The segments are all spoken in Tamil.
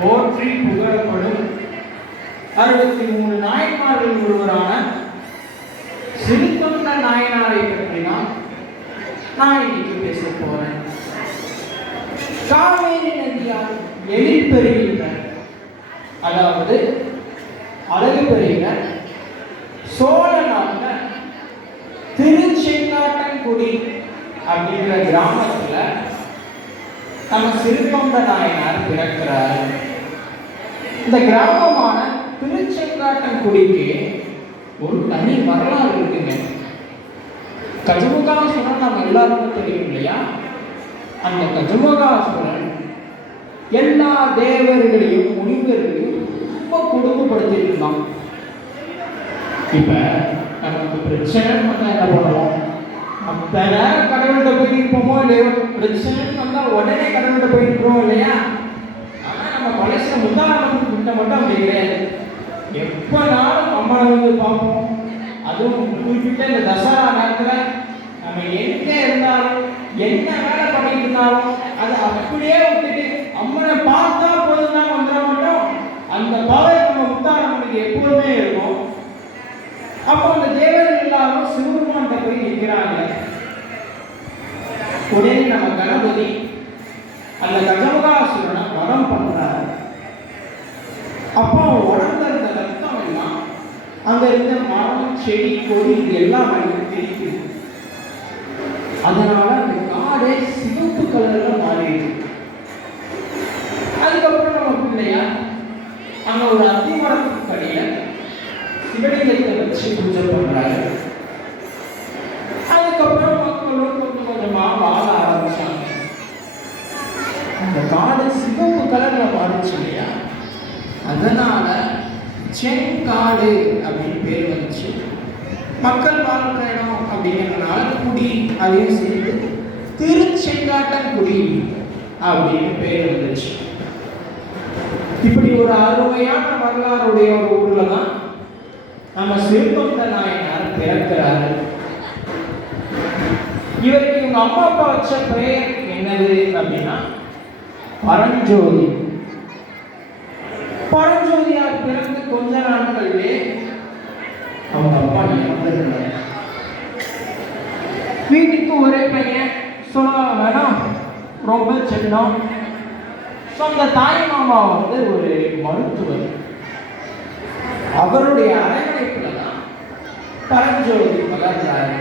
போற்றி புகழப்படும் 63 நாயன்மார்கள் ஒருவரான சிறுத்தொண்ட நாயனாரை பற்றி நான் இன்னைக்கு பேச போறேன். காவேரி நதியால் எழில் பெறுகின்ற, அதாவது அழகு பெறுகிற சோழ நாட்டுல திருச்செங்காட்டன்குடி அப்படிங்கிற கிராமத்துல நம்ம சிறுத்தொண்ட நாயனார் பிறக்கிறார். இந்த கிராமமான திருச்செங்காட்டன்குடிக்கு ஒரு தனி வரலாறு இருக்குங்க. கஜமுகாசுரன் நம்ம எல்லாருக்கும் தெரியும் இல்லையா? அந்த கஜமுகாசுரன் எல்லா தேவர்களையும் முனிவர்களையும் ரொம்ப கொடுமைப்படுத்திருந்தான். இப்ப நமக்கு பிரச்சனை பண்ண என்ன பண்ணுவோம்? அந்த நேரம் கடவுள்கிட்ட போய் இருப்போமோ இல்லையோ, பிரச்சனைன்னு வந்தா உடனே கடவுள்கிட்ட போயிருக்கிறோம் இல்லையா? ஆனா நம்ம பழச முத்தாரத்துக்கு கிட்ட மட்டும் அப்படி கிடையாது. எப்பனாலும் அம்மாவை வந்து பார்ப்போம். அதுவும் குறிப்பிட்ட இந்த தசரா நேரத்துல நம்ம எங்க இருந்தாலும் என்ன வேலை பண்ணிட்டு இருந்தாலும் அதை அப்படியே விட்டுட்டு அம்மனை பார்த்தா போதும் தான் வந்துட மாட்டோம். அந்த பவர் நம்ம முத்தாரம்மனுக்கு எப்போதுமே இருக்கும். அப்போ அந்த தேவர்கள் எல்லாரும் சிவபெருமான்கிட்ட போய் நிற்கிறாங்க. உடனே நம்ம கணபதி அந்த கஜமுகாசுரனை வரம் பண்றாரு. அப்போ உடம்புல இருந்த ரத்தம் எல்லாம் அங்க இருந்த மரம் செடி கொடி எல்லாம் தெரியுது. அதனால அந்த காடே சிவப்பு கலர்ல மாறிடுது. அதுக்கப்புறம் நம்ம பிள்ளையா அங்க ஒரு அத்திமரத்துக்கு கடையில சிவலிங்கத்தை வச்சு பூஜை பண்றாரு. அதுக்கப்புறம் மக்களும் கொஞ்சம் கொஞ்சமா வாழ ஆரம்பிச்சாங்க. அந்த காடு சிவப்பு கலர்ல மாறிச்சு இல்லையா? அதனால செங்காடு அப்படின்னு பேர் வந்துச்சு. மக்கள் வாழ்ற இடம் அப்படிங்கிறதுனால குடி அதையும் சேர்ந்து திருச்செங்காட்டன்குடி அப்படின்னு பேர் வந்துச்சு. இப்படி ஒரு அருமையான வரலாறுடைய ஒரு ஊர்ல தான் நம்ம சிறுத்தொண்ட நாயனார் பிறக்கிறாரு. இவருக்கு இவங்க அம்மா அப்பா வச்ச பெயர் என்னது அப்படின்னா பரஞ்சோதி. பரஞ்சோதியார் பிறந்து கொஞ்ச நாட்கள்லே அவங்க அப்பா இறந்துருந்தார். வீட்டுக்கு ஒரே பையன், சொல்ல வேணாம், ரொம்ப சின்னம். சொந்த தாய் மாமா வந்து ஒரு மருத்துவர். அவருடைய அரவணைப்புல தான் பரஞ்சோதி வளர்ந்தாரு.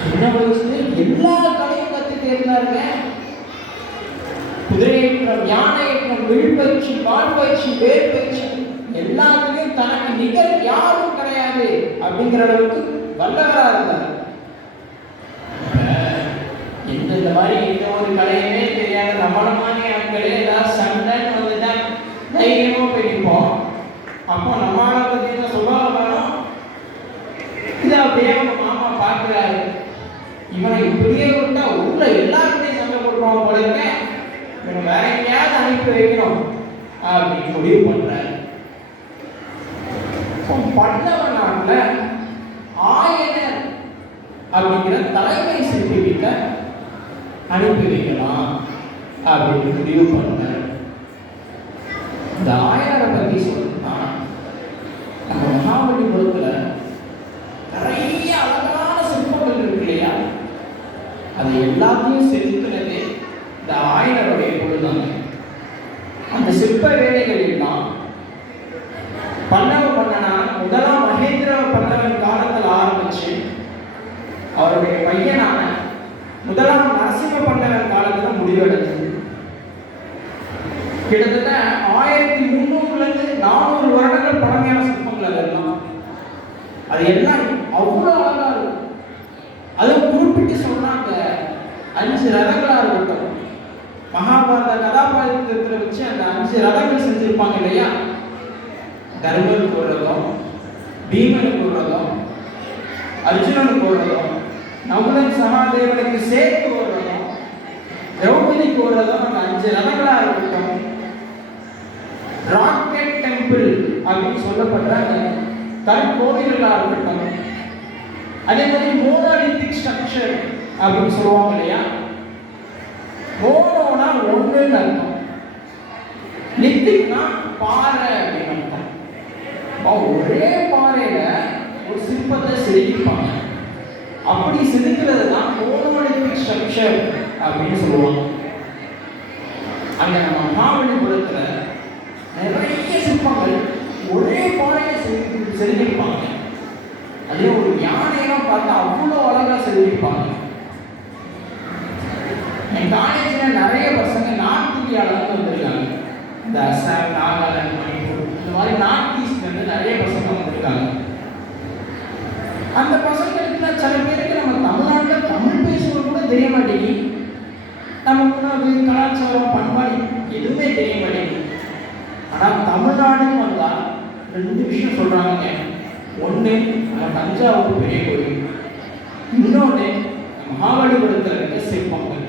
சின்ன வயசுல எல்லா கலையும் கத்துட்டு இருந்தாருங்க. குதிரையேற்றம், யானையேற்றம், வில்பயிற்சி, வாழ்பயிற்சி, வேர்பயிற்சி எல்லாத்துலயும் தனக்கு நிகர் யாரும் கிடையாது அப்படிங்கிற அளவுக்கு வல்லவரா இருந்தார். இந்த மாதிரி எந்த ஒரு கலையுமே தெரியாத நம்மள மாதிரி ஆட்களே ஏதாவது சண்டைன்னு வந்துதான் தைரியமா போய் நிற்போம். அப்போ நம்மளால பார்த்தீங்கன்னா சுபாவம் இதை அப்படியே அவங்க மாமா பார்க்கிறாரு. இவனை இப்படியே விட்டா ஊர்ல எல்லாருமே சண்டை போடுறோம் போல இருக்க, இவனை வேற எங்கேயாவது அனுப்பி வைக்கணும் அப்படின்னு முடிவு பண்றாரு. பல்லவ நாட்டுல ஆயனர் அப்படிங்கிற தலைமை சிற்பிகிட்ட அனுப்பி வைக்கலாம் அப்படின்னு முடிவு பண்றாரு. இந்த ஆயனரை பத்தி சொல்லணும்னா, நம்ம மகாபலிபுரத்துல நிறைய அழகான சிற்பங்கள் இருக்கு இல்லையா? அது எல்லாத்தையும் செதுக்குனது இந்த ஆயனருடைய பொழுதாங்க. அந்த சிற்ப வேலைகள் எல்லாம் பல்லவ மன்னனான முதலாம் மகேந்திர பல்லவன் காலத்தில் ஆரம்பிச்சு அவருடைய பையனான முதலாம் நரசிம்ம பல்லவன் காலத்தில் முடிவடைந்தது. கிட்டத்தட்ட 1300 வருடங்கள் பழமையான சிற்பங்கள் அதெல்லாம். அது எல்லாம் அவ்வளவு அழகா இருக்கும். அது குறிப்பிட்டு சொன்னாங்க 5 ரதங்களா இருக்கட்டும். மகாபாரத கதாபாத்திரத்தில் வச்சு அந்த 5 ரதங்கள் செஞ்சிருப்பாங்க இல்லையா? தர்மனுக்கு ஒரு ரதம், பீமனுக்கு ஒரு ரதம், அர்ஜுனனுக்கு ஒரு ரதம், நகுலன் சகாதேவனுக்கு சேர்த்து ஒரு ரதம், திரௌபதிக்கு ஒரு ரதம். அந்த 5 ரதங்களா இருக்கட்டும். ராக்கெட் டெம்பிள் அப்படின்னு சொல்லப்பட்ட கற்கோவில்களா இருக்கட்டும். அதே மாதிரி மோனோலித்திக் ஸ்ட்ரக்சர் அப்படின்னு சொல்லுவாங்க இல்லையா? மோனோனா ஒன்று கல்லுன்னு அர்த்தம். லித்திக்னா பாறை அப்படின்னு அர்த்தம். ஒரே பாறையில ஒரு சிற்பத்தை செதுக்கிப்பாங்க. அப்படி செதுக்கிறது தான் மோனோலித்திக் ஸ்ட்ரக்சர் அப்படின்னு சொல்லுவாங்க. அங்க நம்ம மகாபலிபுரத்துல நிறைய சிற்பங்கள் ஒரே பாறையை செதுக்கிப்பாங்க. அதே ஒரு யானையெல்லாம் பார்த்தா அவ்வளோ அழகா செதுக்கிப்பாங்க. என் காலேஜ்ல நிறைய பசங்க நார்த் இந்தியாவில இருந்து வந்திருக்காங்க. இந்த அசாம், நாகாலாந்து, மணிப்பூர் இந்த மாதிரி நார்த் ஈஸ்ட்ல இருந்து நிறைய பசங்க வந்திருக்காங்க. அந்த பசங்களுக்கு சில பேருக்கு நம்ம தமிழ்நாட்டில் தமிழ் பேசுவது கூட தெரிய மாட்டேங்குது. நம்ம உணவு, கலாச்சாரம், பண்பாடு எதுவுமே தெரிய மாட்டேங்குது. ஆனால் தமிழ்நாடுன்னு வந்தால் 2 விஷயம் சொல்றாங்க. ஒன்று நம்ம தஞ்சாவூர் பெரிய கோயில், இன்னொன்று மகாபலிபுரத்தில் இருக்க சிற்பங்கள்.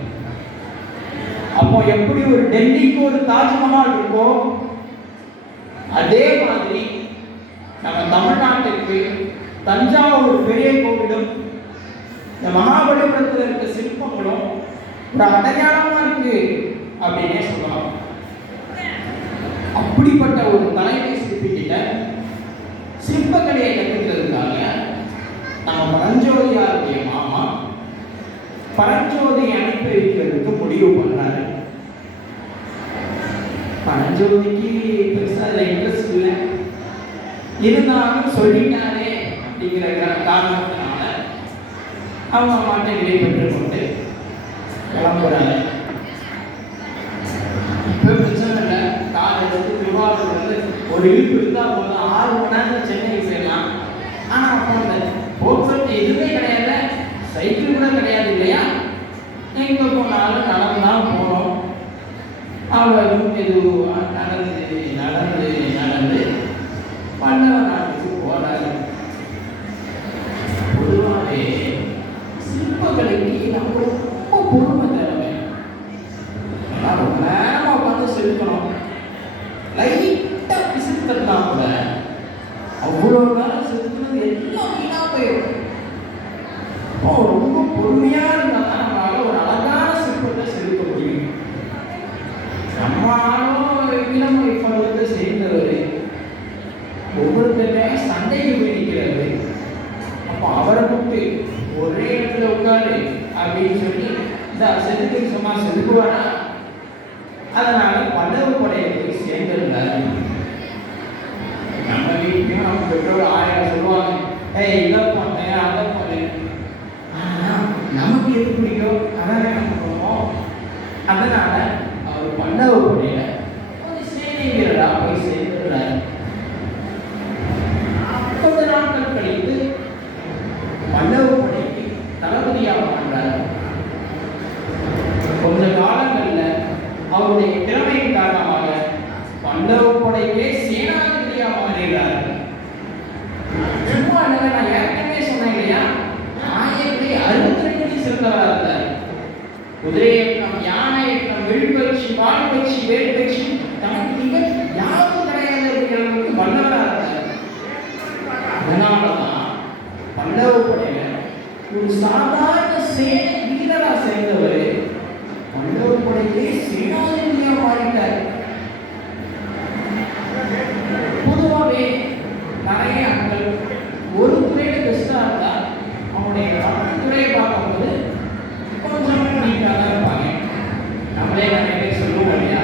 அப்போ எப்படி ஒரு டெல்லிக்கு ஒரு தாஜ்மஹால் இருக்கோ அதே மாதிரி நம்ம தமிழ்நாட்டுக்கு தஞ்சாவூர் பெரிய கோவிலும் இந்த மகாபலிபுரத்தில் இருக்க சிற்பங்களும் ஒரு அடையாளமா இருக்கு அப்படின்னே சொல்லலாம். அப்படிப்பட்ட ஒரு தலைமை சிற்பிக்கிட்ட சிற்பக்கலையை கற்றுக்கிறதுக்காக நம்ம பரஞ்சோதியாருடைய மாமா பரஞ்சோதியை அனுப்பி வைக்கிறதுக்கு முடிவு பண்றாரு. பரஞ்சோதிக்கு பெருசா இன்ட்ரெஸ்ட் இல்லை, இருந்தாலும் சொல்லிட்டாரே அப்படிங்கிற காரணத்தினால அவங்க மாட்டை விடைபெற்று கொண்டு கிளம்புறாங்க. இப்போ பிரச்சனை இல்லை, காலையிலிருந்து திருவாரூர் வந்து ஒரு இழுப்பு இருந்தால் போதும் 6 மணி நேரம் சென்னை போயிடலாம். ஆனால் அப்போ அந்த போக்குவரத்து எதுவுமே கிடையாது, சைக்கிள் கூட கிடையாது இல்லையா? எங்கே போனாலும் நடந்துதான் போகிறோம். அவ்வளவு மெதுவாக நடந்து நடந்து நடந்து பல்லவ நாட்டுக்கு போறாரு. பொதுவாகவே சிற்பக்கலைக்கு நம்ம ரொம்ப பொறுமை தேவை. ரொம்ப நேரமா உட்காந்து செலுத்தணும். லைட்டா பிசுத்தா கூட அவ்வளவு நேரம் செலுத்துறது எல்லாம் வீணா போயிடும். ரொம்ப பொறுமையா இருந்தா நம்மளால ஒரு அழகான சிற்பத்தை செலுத்த முடியும். நம்மளும் இளமை பருவத்தை சேர்ந்தவர், ஒவ்வொருத்தருமே சண்டைக்கு போய் நிற்கிறாரு. அப்போ அவரை கூப்பிட்டு ஒரே இடத்துல உட்காரு அப்படின்னு சொல்லி இந்த செதுக்கு சும்மா செதுக்குவானா. அதனால பல்லவ படையை போய் சேர்ந்திருந்தாரு. நம்ம வீட்லையும் நம்ம பெற்றோர் 1000 சொல்லுவாங்க, ஏய் இதை பண்ணு அதை பண்ணு. ஆனால் நமக்கு எது பிடிக்கும் அதானே நம்ம பண்ணுவோம். அதனால அவர் பல்லவ படையில ஒரு சேனை வீரரா போய் சேர்ந்துடுறாரு. கொஞ்ச நாட்கள் கழித்து பல்லவ படைக்கு தளபதியாக மாறுறாரு. கொஞ்ச காலங்கள்ல அவருடைய திறமையின் காரணமாக பல்லவ படைக்கே சேனாதிபதியாக மாறுகிறார். சும்மா இல்லை, நான் ஏற்கனவே சொன்னேன் இல்லையா, 1062 சிறந்தவராக இருந்தார். குதிரை இயக்கம், யானை இயக்கம், வில்பட்சி, வால்பட்சி, வேல்பட்சி தனக்கு நீங்கள் யாரும் கிடையாது அப்படிங்கிறவங்களுக்கு வல்லவராக இருந்தார். அதனாலதான் பல்லவ படையில ஒரு சாதாரண சேனை வீரரா சேர்ந்தவர் பல்லவ படையிலே சேனாதிபதியா மாறிட்டார். பொதுவாகவே நிறைய ஆட்கள் ஒரு துறையில பெஸ்டா இருந்தா அவனுடைய துறையை பார்க்கும்போது கொஞ்சம் நீட்டாக தான் இருப்பாங்க. நம்மளே நிறைய பேர் சொல்லுவோம் இல்லையா,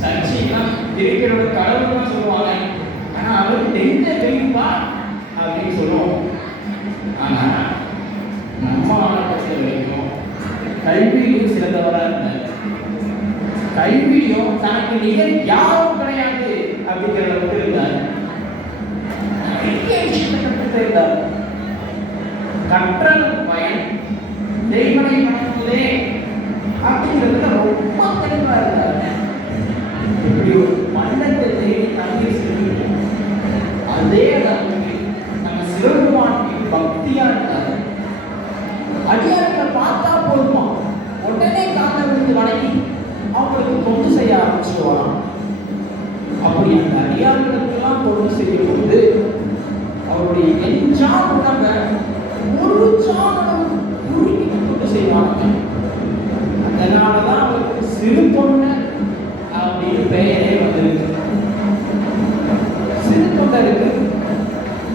சர்ச்சைலாம் இருக்கிறோட கடவுள் தான் சொல்லுவாங்க. ஆனால் அவர் தெரிஞ்ச பெரியப்பா அப்படின்னு சொல்லுவோம். ஆனால் நம்ம ஆளப்பட்ட வரைக்கும் கல்வியிலும் சிறந்தவராக இருந்தார். கல்வியும் தனக்கு நிகழ் யாரும் கிடையாது அப்படிங்கிற அளவுக்கு இருந்தார். நிறைய விஷயத்தை கற்றுட்டு இருந்தார். கற்றல் பயன் தெய்வனை மனமுதே அப்படிங்கிறதுல ரொம்ப தெளிவாக இருந்தார். இப்படி ஒரு மன்னத்தை தேடி தங்கி செல்வி அதே அளவுக்கு நம்ம சிவபெருமானுக்கு பக்தியா இருந்தார். அடியார்களை பார்த்தா போதுமா உடனே காத்த விழுந்து வணங்கி அவங்களுக்கு தொண்டு செய்ய ஆரம்பிச்சுட்டு வரான். அப்படி அந்த அடியார்களுக்கெல்லாம் தொண்டு செய்யும் போது அவருடைய எஞ்சான் உணவை ஒரு சாணம் உருக்கி தொண்டு செய்வாங்க. அதனாலதான் அவருக்கு சிறு தொண்டு அப்படின்னு பெயரே வந்திருக்கு. சிறு தொண்டருக்கு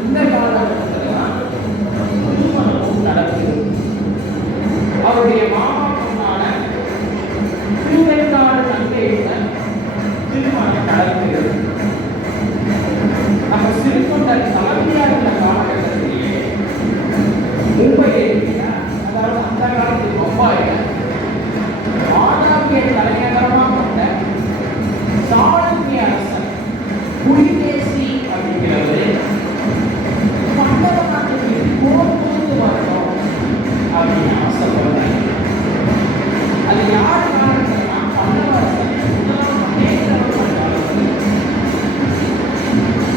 இந்த காலகட்டத்தில் தான் திருமணமும் நடக்குது. அவருடைய மாமா பொண்ணான திருவெண்காடு நங்கையுடன் திருமணம் நடக்கிறது. நம்ம சிறு தொண்டர் தலைமையாக இருந்த காலகட்டத்திலேயே மும்பையில், அதாவது அந்த காலத்தில் பம்பாயில் ஆனாவிய தலைநகரமாக கொண்ட சாளுக்கிய அரசன் புலிகேசி அப்படிங்கிறவர் பல்லவ நாட்டுக்கு போர் புரிந்து வரணும் அப்படின்னு ஆசைப்படுறாங்க. அது யார் காரணம்னா பல்லவ அரசன் முதலாம் மகேந்திரவர்மன் காலத்தில்.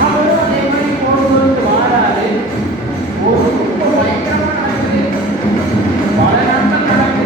அவரும் அதே மாதிரி போர் புரிந்து வாராரு. ஒரு ரொம்ப பயங்கரமா நடக்குது, பல நாட்கள் நடக்குது.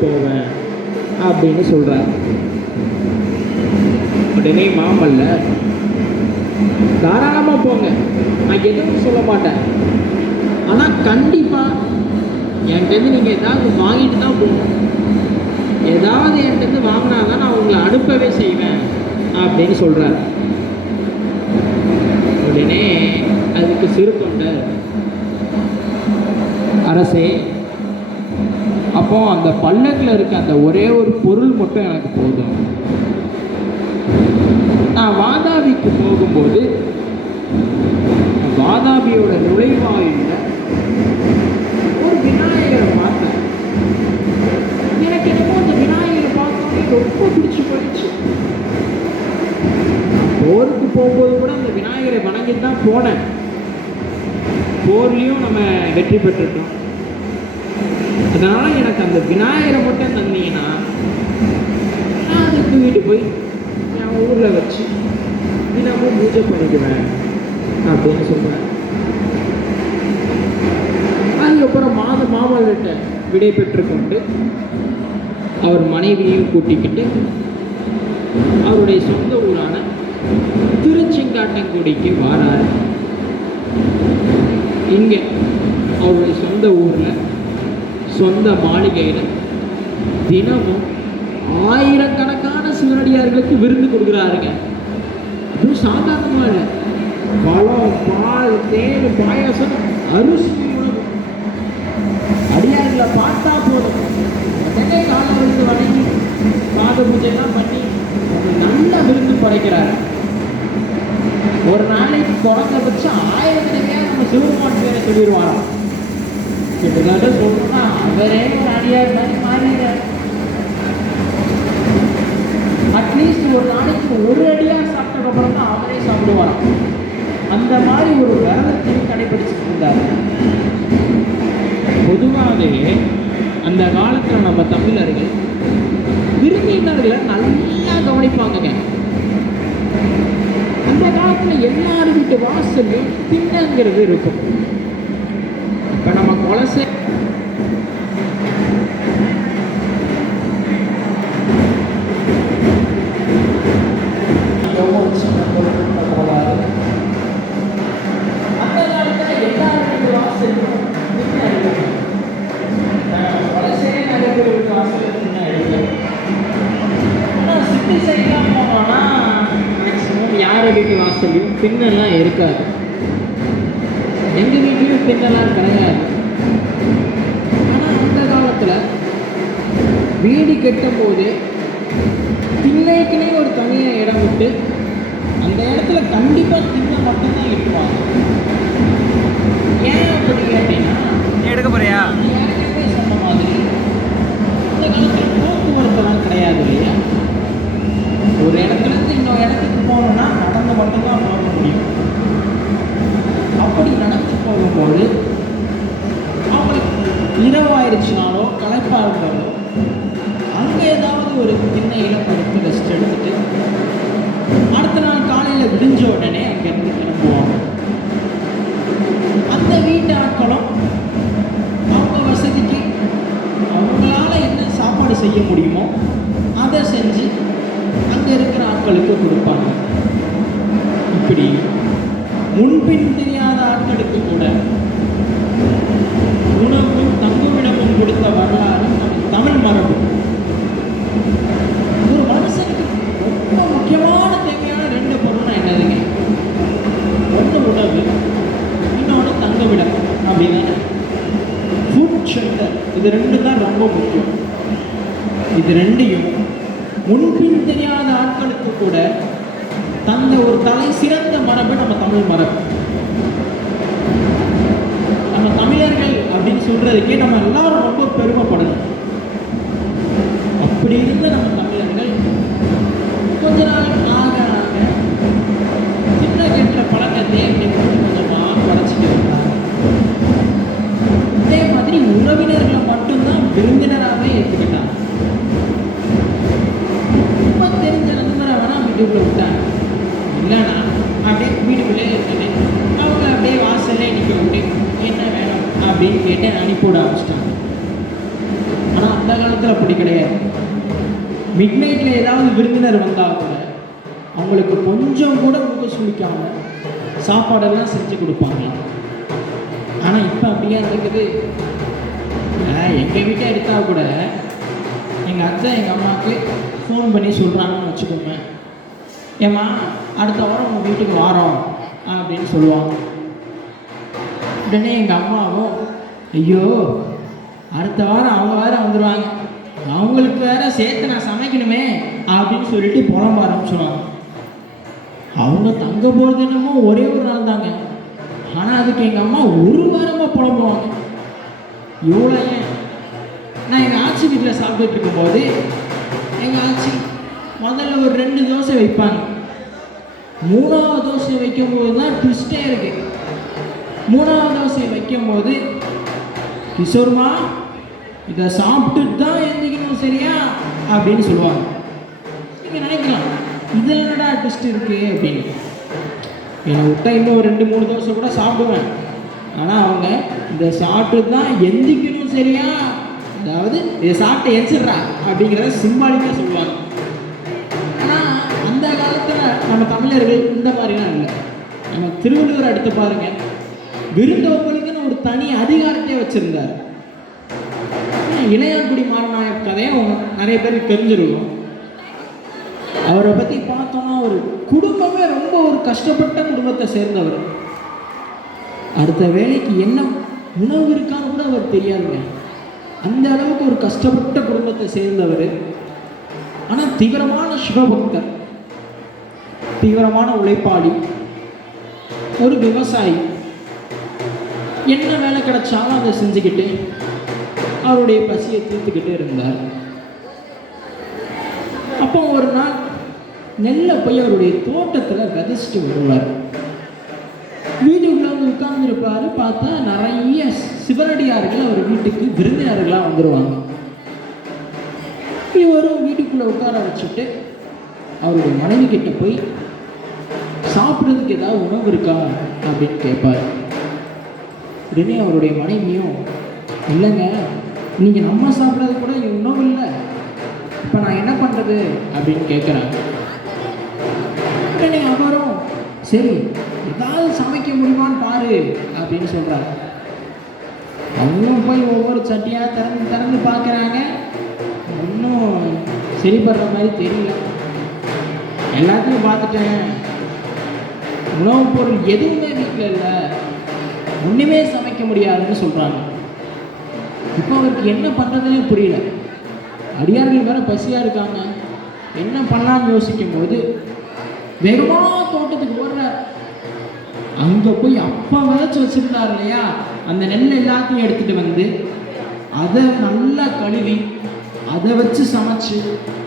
போவேன் அப்படின்னு சொல்றார். உடனே மாமல்லர் தாராளமாக போங்க, நான் எதுவும் சொல்ல மாட்டேன். ஆனால் கண்டிப்பாக என்கிட்டருந்து நீங்கள் ஏதாவது வாங்கிட்டு தான் போகணும். ஏதாவது என்கிட்டருந்து வாங்கினா தான் நான் உங்களை அனுப்பவே செய்வேன் அப்படின்னு சொல்கிறார். உடனே அதுக்கு சிறு தொண்டர், அரசே, அப்போ அந்த பல்லக்கில் இருக்க அந்த ஒரே ஒரு பொருள் மட்டும் எனக்கு போதும். நான் வாதாபிக்கு போகும்போது வாதாபியோட நுழைவாயில ஒரு விநாயகரை பார்த்தேன். எனக்கு என்னமோ அந்த விநாயகரை பார்த்தோன்னே ரொம்ப பிடிச்சி போயிடுச்சு. போருக்கு போகும்போது கூட அந்த விநாயகரை வணங்கிட்டு தான் போனேன். போர்லேயும் நம்ம வெற்றி பெற்றுட்டோம். அதனால எனக்கு அந்த விநாயகரை மட்டும் தந்தீங்கன்னா நான் அதை தூக்கிட்டு போய் என் ஊரில் வச்சு தினமும் பூஜை பண்ணிக்குவேன் அப்படின்னு சொல்கிறேன். அதுக்கப்புறம் மாமல்லர்கிட்ட விடை பெற்றுக்கொண்டு அவர் மனைவியையும் கூட்டிக்கிட்டு அவருடைய சொந்த ஊரான திருச்செங்காட்டங்குடிக்கு வாராரு. இங்கே அவருடைய சொந்த ஊரில் சொந்த மாளிகையில் தினமும் ஆயிரக்கணக்கான சிவனடியார்களுக்கு விருந்து கொடுக்குறாருங்க. அதுவும் சாதாரணமாக இல்லை, பழம், பால், தேன், பாயாசம், அரிசி உணவு. அடியார்களை பார்த்தா போதும் உடனே காலம் விருந்து வணங்கி பாத பூஜைலாம் பண்ணி நல்ல விருந்து படைக்கிறாரு. ஒரு நாளைக்கு குறைஞ்சபட்சம் 1000 நம்ம சிவபெருமான் பேரை சொல்லிடுவாராம். கிட்டத்தட்ட சொல்லணும்னா அவரே ஒரு அடியார் மாதிரி மாறிடுறார். அட்லீஸ்ட் ஒரு நாளைக்கு ஒரு அடியார் சாப்பிட்டதுக்கு அப்புறம் தான் அவரே சாப்பிடுவாராம். அந்த மாதிரி ஒரு விரதத்தையும் கடைபிடிச்சிட்டு இருந்தார். பொதுவாகவே அந்த காலத்தில் நம்ம தமிழர்கள் விருந்தினர்களை நல்லா கவனிப்பாங்க. அந்த காலத்தில் எல்லாரும் வீட்டு வாசல்லையும் திண்ணங்கிறது இருக்கும். இப்போ நம்ம கொலசை அந்த காலத்தில் எல்லாரும் வீட்டு வாசல்லையும் திண்ணை இருக்கும். கொலசையே நிறைய பேர் வீட்டு வாசலில் திண்ணை இருக்கும். ஆனால் சிட்டி சைட்லாம் போனோம்னா மேக்ஸிமம் யார் வீட்டு வாசல்லையும் திண்ணெல்லாம் இருக்காது. எங்கள் வீட்லையும் திண்ணெல்லாம் கிடையாது. ஆனால் அந்த காலத்தில் வீடு கட்டும் போது திண்ணைக்குனே ஒரு தனியாக இடம் விட்டு அந்த இடத்துல கண்டிப்பாக திண்ணை மட்டும்தான் இருப்பாங்க. ஏன் அப்படி கேட்டீங்கன்னா, எடுக்க போறியா? ஏற்கனவே சொன்ன மாதிரி அந்த காலத்தில் போக்குவரத்துலாம் கிடையாது இல்லையா. ஒரு இடத்துலேருந்து இன்னொரு இடத்துக்கு போகணுன்னா நடந்து மட்டும்தான் போக முடியும். அப்படி நடந்து போகும்போது அவங்களுக்கு இரவாயிருச்சுனாலோ களைப்பாக இருந்தாலோ அங்கே ஏதாவது ஒரு திண்ணையில் படுத்து ரெஸ்ட் எடுத்துட்டு அடுத்த நாள் காலையில் விடிஞ்ச உடனே அங்கேருந்து கிளம்புவாங்க. அந்த வீட்டு ஆட்களும் அவங்க வசதிக்கு அவங்களால என்ன சாப்பாடு செய்ய முடியுமோ அதை செஞ்சு அங்கே இருக்கிற ஆட்களுக்கு கொடுப்பாங்க. இப்படி முன்பின் தெரியாத ஆட்களுக்கு கூட உணவும் தங்குமிடமும் கொடுத்த வரலாறு தமிழ் மரபு. ஒரு மனுஷனுக்கு ரொம்ப முக்கியமான தேவையான 2 பொருள்னா என்னதுங்க? ஒன்று உணவு, இன்னொன்று தங்குமிடம். அப்படின்னா ஃபுட் ஷெல்டர், இது 2 தான் ரொம்ப முக்கியம். இது 2ஐயும் முன்பின் தெரியாத ஆட்களுக்கு கூட தந்த ஒரு தலை சிறந்த மரபு நம்ம தமிழ் மரபு. நம்ம தமிழர்கள் அப்படின்னு சொல்றதுக்கே நம்ம எல்லாரும் ரொம்ப பெருமைப்படணும். அப்படி இருந்த நம்ம தமிழர்கள் கொஞ்ச நாள் ஆக ஆக சின்ன கெட்ட பழக்கத்தை கொஞ்சம் கொஞ்சமாக குறைச்சிட்டு இருந்தாங்க. அதே மாதிரி உறவினர்களை மட்டும்தான் விருந்தினராகவே ஏற்றுக்கிட்டாங்க. ரொம்ப தெரிஞ்ச நண்பரை வேணா வீட்டுக்குள்ள விட்டாங்க. இல்லைன்னா அப்படியே வீட்டுக்குள்ளே இருக்குது அவங்க அப்படியே வாசல்லே நிற்க விட்டு என்ன வேணும் அப்படின்னு கேட்டு அனுப்பிவிட ஆரம்பிச்சிட்டாங்க. ஆனால் அந்த காலத்தில் அப்படி கிடையாது. மிட் நைட்டில் ஏதாவது விருந்தினர் வந்தால் கூட அவங்களுக்கு கொஞ்சம் கூட முக சுளிக்காம சாப்பாடெல்லாம் செஞ்சு கொடுப்பாங்க. ஆனால் இப்போ அப்படியே இருக்குது. எங்கள் வீட்டை எடுத்தால் கூட எங்கள் அத்தை எங்கள் அம்மாவுக்கு ஃபோன் பண்ணி சொல்கிறாங்கன்னு வச்சுக்கோங்க, ஏம்மா அடுத்த வாரம் உங்கள் வீட்டுக்கு வாரோம் அப்படின்னு சொல்லுவாங்க. உடனே எங்கள் அம்மாவும், ஐயோ அடுத்த வாரம் அவங்க வேறு வந்துடுவாங்க, அவங்களுக்கு வேறு சேர்த்து நான் சமைக்கணுமே அப்படின்னு சொல்லிட்டு புலம்ப ஆரம்பிச்சுடுவாங்க. அவங்க தங்க போகிறது என்னமோ ஒரே ஒரு நாள் தாங்க, ஆனால் அதுக்கு எங்கள் அம்மா ஒரு வாரமாக புலம்புவாங்க. எவ்வளோ ஏன் நான் எங்கள் ஆச்சி வீட்டில் சாப்பிட்டுட்டு இருக்கும்போது எங்கள் ஆச்சி முதல்ல ஒரு 2 தோசை வைப்பாங்க. 3ஆவது தோசை வைக்கும்போது தான் ட்விஸ்டே இருக்கு. 3ஆவது தோசை வைக்கும்போது, கிஷோர்மா இதை சாப்பிட்டுட்டு தான் எழுந்திக்கணும் சரியா அப்படின்னு சொல்லுவாங்க. நீங்கள் நினைக்கலாம் இதில் என்னடா ட்விஸ்ட் இருக்கு அப்படின்னு. என்னை விட்டா இன்னும் ஒரு 2-3 தோசை கூட சாப்பிடுவேன். ஆனால் அவங்க இதை சாப்பிட்டு தான் எந்திக்கணும் சரியா, அதாவது இதை சாப்பிட்டு எரிச்சிடுறா அப்படிங்கிறத சிம்பாலிக்காக சொல்லுவாங்க. ஆனால் அந்த காலத்தில் நம்ம தமிழர்கள் இந்த மாதிரிலாம் இல்லை. நம்ம திருவள்ளுவர் அடுத்து பாருங்க, விருந்தோம்பலுக்குன்னு ஒரு தனி அதிகாரத்தையே வச்சுருந்தார். இளையான்குடி மாறனாயர் கதையை நிறைய பேருக்கு தெரிஞ்சிருக்கும். அவரை பற்றி பார்த்தோன்னா ஒரு குடும்பமே ரொம்ப ஒரு கஷ்டப்பட்ட குடும்பத்தை சேர்ந்தவர். அடுத்த வேலைக்கு என்ன உணவு இருக்கான்னு கூட அவர் தெரியாதுங்க. அந்த அளவுக்கு ஒரு கஷ்டப்பட்ட குடும்பத்தை சேர்ந்தவர். ஆனால் தீவிரமான சிவபக்தர், தீவிரமான உழைப்பாளி, ஒரு விவசாயி. என்ன வேலை கிடைச்சாலும் அதை செஞ்சுக்கிட்டு அவருடைய பசியை தீர்த்துக்கிட்டு இருந்தார். அப்போ ஒரு நாள் நெல்லை போய் அவருடைய தோட்டத்தில் விதைச்சிட்டு வருவார். வீட்டுக்குள்ள வந்து உட்கார்ந்துருப்பாரு. பார்த்தா நிறைய சிவனடியார்கள் அவர் வீட்டுக்கு விருந்தினர்களாக வந்துடுவாங்க. இவரும் வீட்டுக்குள்ளே உட்கார வச்சுட்டு அவருடைய மனைவி கிட்ட போய் சாப்பிட்றதுக்கு ஏதாவது உணவு இருக்கா அப்படின்னு கேட்பார். உடனே அவருடைய மனைவியும், இல்லைங்க நீங்கள் நம்ம சாப்பிட்றது கூட உணவு இல்லை, இப்போ நான் என்ன பண்ணுறது அப்படின்னு கேட்குறாங்க. உடனே அவரும், சரி ஏதாவது சமைக்க முடியுமான்னு பாரு அப்படின்னு சொல்கிறாங்க. அவங்களும் போய் ஒவ்வொரு சட்டியாக திறந்து திறந்து பார்க்குறாங்க. ஒன்றும் சரிப்படுற மாதிரி தெரியல. எல்லாத்தையும் பார்த்துட்டேன், உணவுப் பொருள் எதுவுமே வீட்டில் இல்லை, ஒன்றுமே சமைக்க முடியாதுன்னு சொல்கிறாங்க. இப்போ அவருக்கு என்ன பண்ணுறதுனே புரியல. அடியார்கள் வேறு பசியாக இருக்காங்க, என்ன பண்ணலான்னு யோசிக்கும் போது வேகமாக தோட்டத்துக்கு ஓடுறார். அங்கே போய் அப்பா விளைச்சி வச்சுருந்தார் இல்லையா, அந்த நெல் எல்லாத்தையும் எடுத்துகிட்டு வந்து அதை நல்லா கழுவி அதை வச்சு சமைச்சு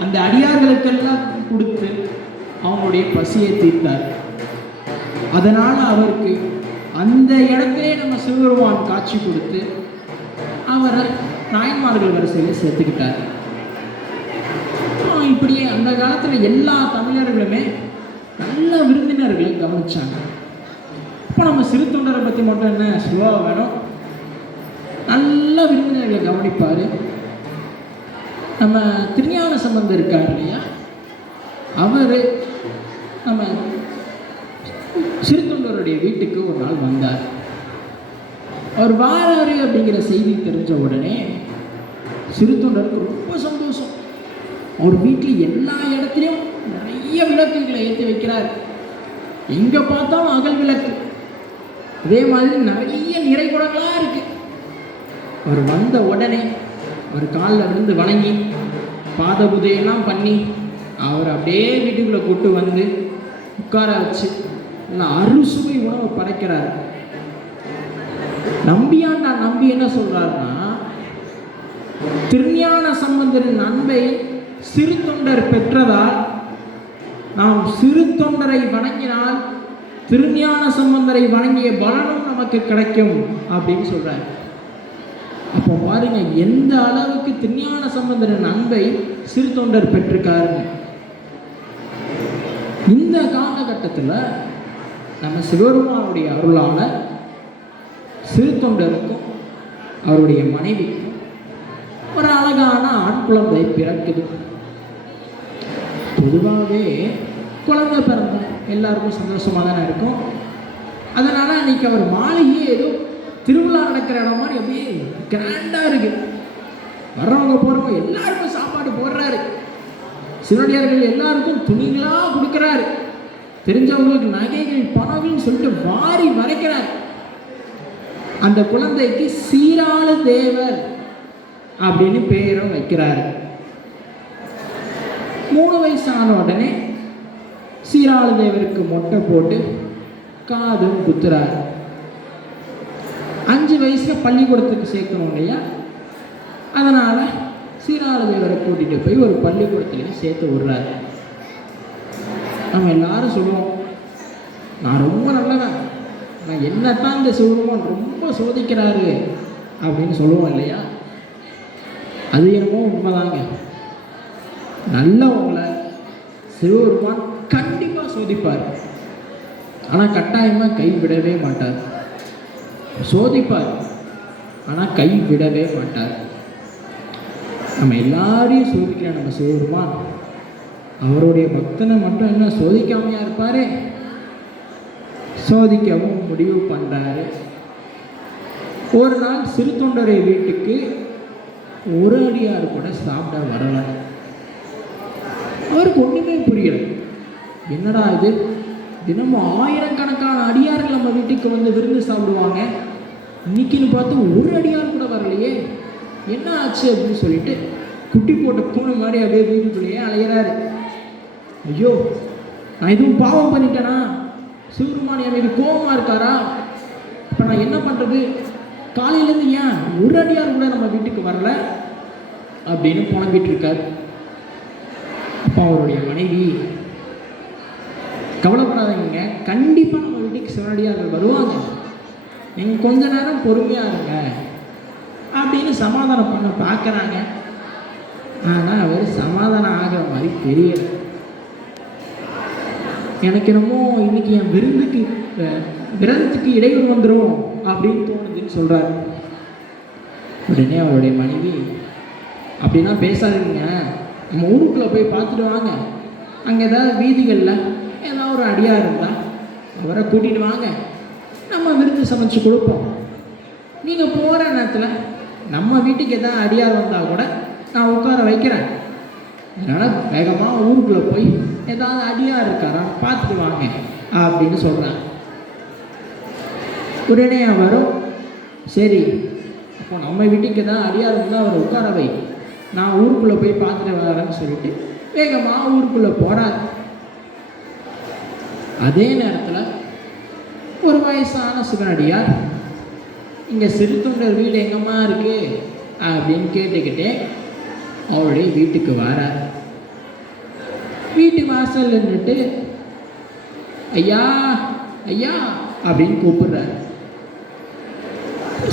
அந்த அடியார்களுக்கெல்லாம் கொடுத்து அவங்களுடைய பசியை தீர்த்தார். அதனால் அவருக்கு அந்த இடத்திலே நம்ம சிவபெருமான் காட்சி கொடுத்து அவரை நாயன்மார்கள் வரிசையில் சேர்த்துக்கிட்டார். இப்படியே அந்த காலத்தில் எல்லா தமிழர்களுமே நல்ல விருந்தினர்களை கவனிச்சாங்க. இப்போ நம்ம சிறு தொண்டரை பற்றி மட்டும் என்ன சுவாக வேணும், நல்ல விருந்தினர்களை கவனிப்பார். நம்ம திருஞான சம்பந்தர் இருக்கார் இல்லையா, அவர் நம்ம சிறு தொண்டருடைய வீட்டுக்கு ஒரு நாள் வந்தார். அவர் வாராரு அப்படிங்கிற செய்தி தெரிஞ்ச உடனே சிறு தொண்டருக்கு ரொம்ப சந்தோஷம். அவர் வீட்டில் எல்லா இடத்துலையும் நிறைய விளக்குகளை ஏற்றி வைக்கிறார். எங்கே பார்த்தாலும் அகல் விளக்கு, அதே மாதிரி நிறைய நிறைகுடங்களாக இருக்கு. அவர் வந்த உடனே அவர் காலில் விழுந்து வணங்கி பாத பூஜையெல்லாம் பண்ணி அவர் அப்படியே வீட்டுக்குள்ளே கூட்டு வந்து உட்கார வச்சு நல்லா அறுசுவை உணவை படைக்கிறார். நம்பியாண்டா நம்பி என்ன சொல்றாருன்னா, திருஞான சம்பந்தரின் அன்பை சிறு தொண்டர் பெற்றதால் நாம் சிறு தொண்டரை வணங்கினால் திருஞான சம்பந்தரை வணங்கிய பலனும் நமக்கு கிடைக்கும் அப்படின்னு சொல்றாரு. அப்போ பாருங்க எந்த அளவுக்கு திருஞான சம்பந்தரின் அன்பை சிறு தொண்டர் பெற்றிருக்காருன்னு. இந்த காலகட்டத்தில் நம்ம சிவபெருமானுடைய அருளால சிறு தொண்டருக்கும் அவருடைய மனைவிக்கும் ஒரு அழகான ஆண் குழந்தை பிறக்குது. பொதுவாகவே குழந்தை பிறந்தா எல்லாருக்கும் சந்தோஷமாக தானே இருக்கும். அதனால் அன்றைக்கி அவர் மாளிகையே ஏதோ திருவிழா நடக்கிற இடம் மாதிரி அப்படியே கிராண்டாக இருக்குது. வர்றவங்க போகிறவங்க எல்லாருக்கும் சாப்பாடு போடுறாரு. சிவனடியார்கள் எல்லாருக்கும் துணிகளாக கொடுக்குறாரு. தெரிஞ்சவங்களுக்கு நகைகள் பணம்னு சொல்லிட்டு வாரி மறைக்கிறார். அந்த குழந்தைக்கு சீராள தேவர் அப்படின்னு பேரும் வைக்கிறாரு. 3 வயசு ஆன உடனே சீராள தேவருக்கு மொட்டை போட்டு காதும் குத்துறாரு. 5 வயசுல பள்ளிக்கூடத்துக்கு சேர்க்கணும் இல்லையா, அதனால சீராள தேவரை கூட்டிட்டு போய் ஒரு பள்ளிக்கூடத்துலையும் சேர்த்து விடுறாரு. நம்ம எல்லாரும் சொல்லுவோம், நான் ரொம்ப நல்லவன், நான் என்னத்தான் இந்த சிவபெருமான் ரொம்ப சோதிக்கிறாரு அப்படின்னு சொல்லுவோம் இல்லையா. அது என்னமோ உண்மைதாங்க. நல்லவங்களை சிவபெருமான் கண்டிப்பாக சோதிப்பார். ஆனால் கட்டாயமாக கைவிடவே மாட்டார். சோதிப்பார், ஆனால் கைவிடவே மாட்டார். நம்ம எல்லாரையும் சோதிக்கிற நம்ம சிவபெருமான் அவருடைய பக்தனை மட்டும் என்ன சோதிக்காமையா இருப்பாரு? சோதிக்கவும் முடிவு பண்ணுறாரு. ஒரு நாள் சிறு தொண்டரை வீட்டுக்கு ஒரு அடியார் கூட சாப்பிட வரல. அவருக்கு ஒன்றுமே புரியல. என்னடா இது, தினமும் ஆயிரக்கணக்கான அடியார்கள் நம்ம வீட்டுக்கு வந்து விருந்து சாப்பிடுவாங்க, இன்னைக்குன்னு பார்த்து ஒரு அடியார் கூட வரலையே, என்ன ஆச்சு அப்படின்னு சொல்லிட்டு குட்டி போட்ட பூனை மாதிரி அப்படியே வீட்டுக்குள்ளேயே அலையிறாரு. ஐயோ, நான் எதுவும் பாவம் பண்ணிட்டேனா? சிவபெருமான் எனக்கு கோபமாக இருக்காரா? இப்போ நான் என்ன பண்ணுறது? காலையிலேருந்து ஏன் ஒரு அடியார் கூட நம்ம வீட்டுக்கு வரல அப்படின்னு புலம்பிட்டு இருக்கார். அப்போ அவருடைய மனைவி, கவலைப்படாதீங்க, கண்டிப்பாக நம்ம வீட்டுக்கு சிவனடியார்கள் வருவாங்க, நீங்கள் கொஞ்ச நேரம் பொறுமையாக இருங்க அப்படின்னு சமாதானம் பண்ண பார்க்குறாங்க. ஆனால் அவர் சமாதானம் ஆகிற மாதிரி தெரியல. எனக்கு என்னமோ இன்னைக்கு என் விரதத்துக்கு இடையூறு வந்துடும் அப்படின்னு தோணுதுன்னு சொல்கிறார். உடனே அவருடைய மனைவி, அப்படின்னா பேசாதீங்க, நம்ம ஊருக்குள்ளே போய் பார்த்துட்டு வாங்க, அங்கே ஏதாவது வீதிகளில் ஏதாவது ஒரு அடியார் இருந்தால் அவரை கூட்டிகிட்டு வாங்க, நம்ம விருந்து சமைச்சு கொடுப்போம். நீங்கள் போகிற நேரத்தில் நம்ம வீட்டுக்கு எதாவது அடியார் வந்தால் கூட நான் உட்கார வைக்கிறேன். அதனால் வேகமாக ஊருக்குள்ளே போய் ஏதாவது அடியார் இருக்காரா பார்த்துட்டு வாங்க அப்படின்னு சொல்கிறாங்க. உடனே அவரும், சரி, அப்போ நம்ம வீட்டுக்கு தான் அடியார் இருந்தால் அவரை உட்கார வை, நான் ஊருக்குள்ளே போய் பார்த்துட்டு வரேன்னு சொல்லிட்டு வேகமாக ஊருக்குள்ளே போகிறார். அதே நேரத்தில் ஒரு வயசான சிவனடியார், இங்கே சிறு தொண்டர் வீடு எங்கம்மா இருக்குது அப்படின்னு கேட்டுக்கிட்டே அவருடைய வீட்டுக்கு வரார். வீட்டு வாசல் நின்றுட்டு ஐயா ஐயா அப்படின்னு கூப்பிடுறாரு.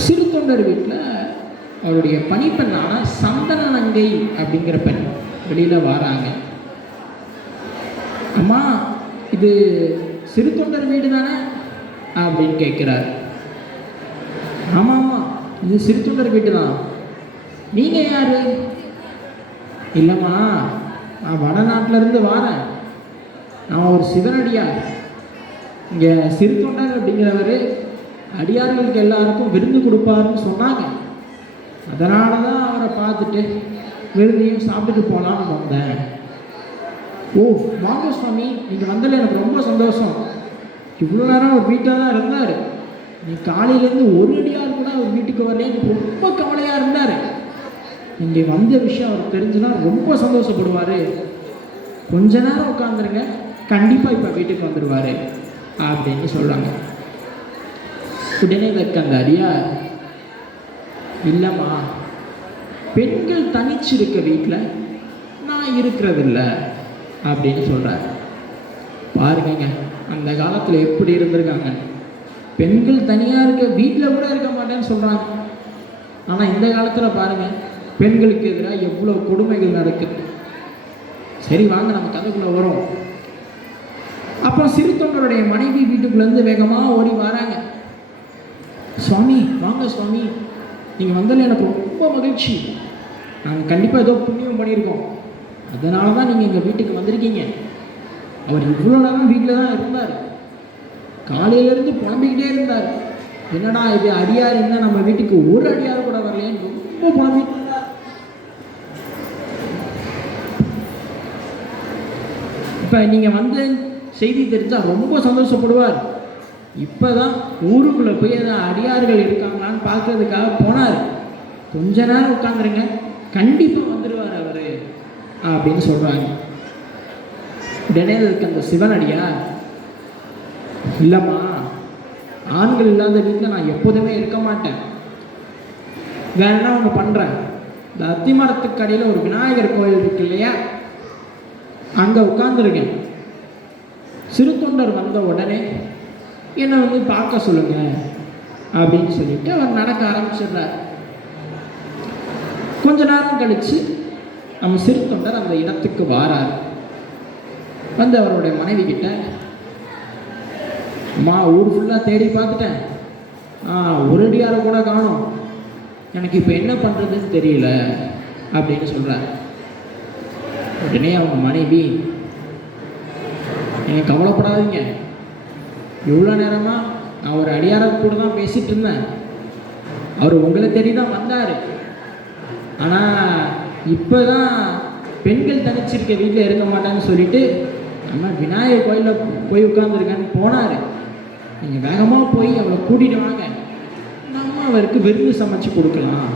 சிறு தொண்டர் வீட்டில் அவருடைய பணிப்பெண்ணான சந்தன நங்கை அப்படிங்கிற பெண் வெளியில் வராங்க. அம்மா, இது சிறு தொண்டர் வீடு தானே அப்படின்னு கேட்குறாரு. ஆமாம் ஆமாம், இது சிறு தொண்டர் வீட்டு தான். நீங்கள் யார்? இல்லைம்மா, நான் வடநாட்டிலேருந்து வரேன், நான் ஒரு சிவனடியார். இங்கே சிறு தொண்டர் அப்படிங்கிறவர் அடியார்களுக்கு எல்லாருக்கும் விருந்து கொடுப்பாருன்னு சொன்னாங்க, அதனால தான் அவரை பார்த்துட்டு விருந்தையும் சாப்பிட்டுட்டு போகலான்னு வந்தேன். ஓ, வாங்க சுவாமி, நீங்கள் வந்ததில் எனக்கு ரொம்ப சந்தோஷம். இவ்வளோ நேரம் அவர் வீட்டில் தான் இருந்தார், நீ காலையிலேருந்து ஒரு அடியார் கூட அவர் வீட்டுக்கு வரலேன்னு ரொம்ப கவலையாக இருந்தார். இங்கே வந்த விஷயம் அவர் தெரிஞ்சுன்னா ரொம்ப சந்தோஷப்படுவார். கொஞ்ச நேரம் உட்காந்துருங்க, கண்டிப்பாக இப்போ வீட்டுக்கு வந்துடுவார் அப்படின்னு சொல்கிறாங்க. உடனே இதற்கு அந்த அடியார், இல்லைம்மா, பெண்கள் தனிச்சிருக்க வீட்டில் நான் இருக்கிறதில்ல அப்படின்னு சொல்கிறார். பாருங்க, அந்த காலத்தில் எப்படி இருந்திருக்காங்க. பெண்கள் தனியாக இருக்க வீட்டில் கூட இருக்க மாட்டேன்னு சொல்கிறாங்க. ஆனால் இந்த காலத்தில் பாருங்கள், பெண்களுக்கு எதிராக எவ்வளோ கொடுமைகள் நடக்குது. சரி, வாங்க நம்ம கதைக்குள்ளே வரும். அப்போ சிறு தொண்டருடைய மனைவி வீட்டுக்குள்ளேருந்து வேகமாக ஓடி வராங்க. சுவாமி, வாங்க சுவாமி, நீங்கள் வந்ததில் எனக்கு ரொம்ப மகிழ்ச்சி. நாங்கள் கண்டிப்பாக ஏதோ புண்ணியம் பண்ணியிருக்கோம், அதனால தான் நீங்கள் எங்கள் வீட்டுக்கு வந்திருக்கீங்க. அவர் இவ்வளோ நேரம் வீட்டில் தான் இருந்தார். காலையிலேருந்து புலம்பிக்கிட்டே இருந்தார். என்னடா இது, அடியார் என்ன நம்ம வீட்டுக்கு ஒரு அடியார் கூட வரலையேன்னு ரொம்ப புலம்பிட்டு இருந்தார். இப்போ நீங்கள் வந்து செய்தி தெரிஞ்சால் ரொம்ப சந்தோஷப்படுவார். இப்போ தான் ஊருக்குள்ளே போய் அந்த அடியார்கள் இருக்காங்களான்னு பார்க்கறதுக்காக போனார். கொஞ்ச நேரம் உட்காந்துருங்க, கண்டிப்பாக வந்துடுவார் அவர் அப்படின்னு சொல்கிறாங்க. உடனே அதுக்கு அந்த சிவனடியார், இல்லைம்மா, ஆண்கள் இல்லாத வீட்டில் நான் எப்போதுமே இருக்க மாட்டேன். வேணா ஒன்று பண்ணுறேன். இந்த அத்திமரத்துக்கு அடியில் ஒரு விநாயகர் கோயில் இருக்கு இல்லையா, அங்கே உட்காந்துருக்கேன். சிறு தொண்டர் வந்த உடனே என்னை வந்து பார்க்க சொல்லுங்க அப்படின்னு சொல்லிட்டு அவர் நடக்க ஆரம்பிச்சிடுறார். கொஞ்ச நேரம் கழித்து நம்ம சிறு தொண்டர் அந்த இடத்துக்கு வாரார். வந்து அவருடைய மனைவி கிட்ட, அம்மா, ஊர் ஃபுல்லாக தேடி பார்த்துட்டேன், ஒரு அடியாரை கூட காணோம், எனக்கு இப்போ என்ன பண்ணுறதுன்னு தெரியல அப்படின்னு சொல்கிறார். உடனே அவங்க மனைவி, நீங்கள் கவலைப்படாதீங்க, இவ்வளோ நேரமாக நான் ஒரு அடியாரை கூட தான் பேசிகிட்டு இருந்தேன், அவர் உங்களை தேடி தான் வந்தார். ஆனால் இப்போ தான் பெண்கள் தனிச்சிருக்க வீட்டில் இருக்க மாட்டான்னு சொல்லிட்டு நம்ம விநாயகர் கோயிலில் போய் உட்காந்துருக்கேன்னு போனார். நீங்கள் வேகமாக போய் அவளை கூட்டிகிட்டு வாங்க, நம்ம அவருக்கு விருந்து சமைச்சு கொடுக்கலாம்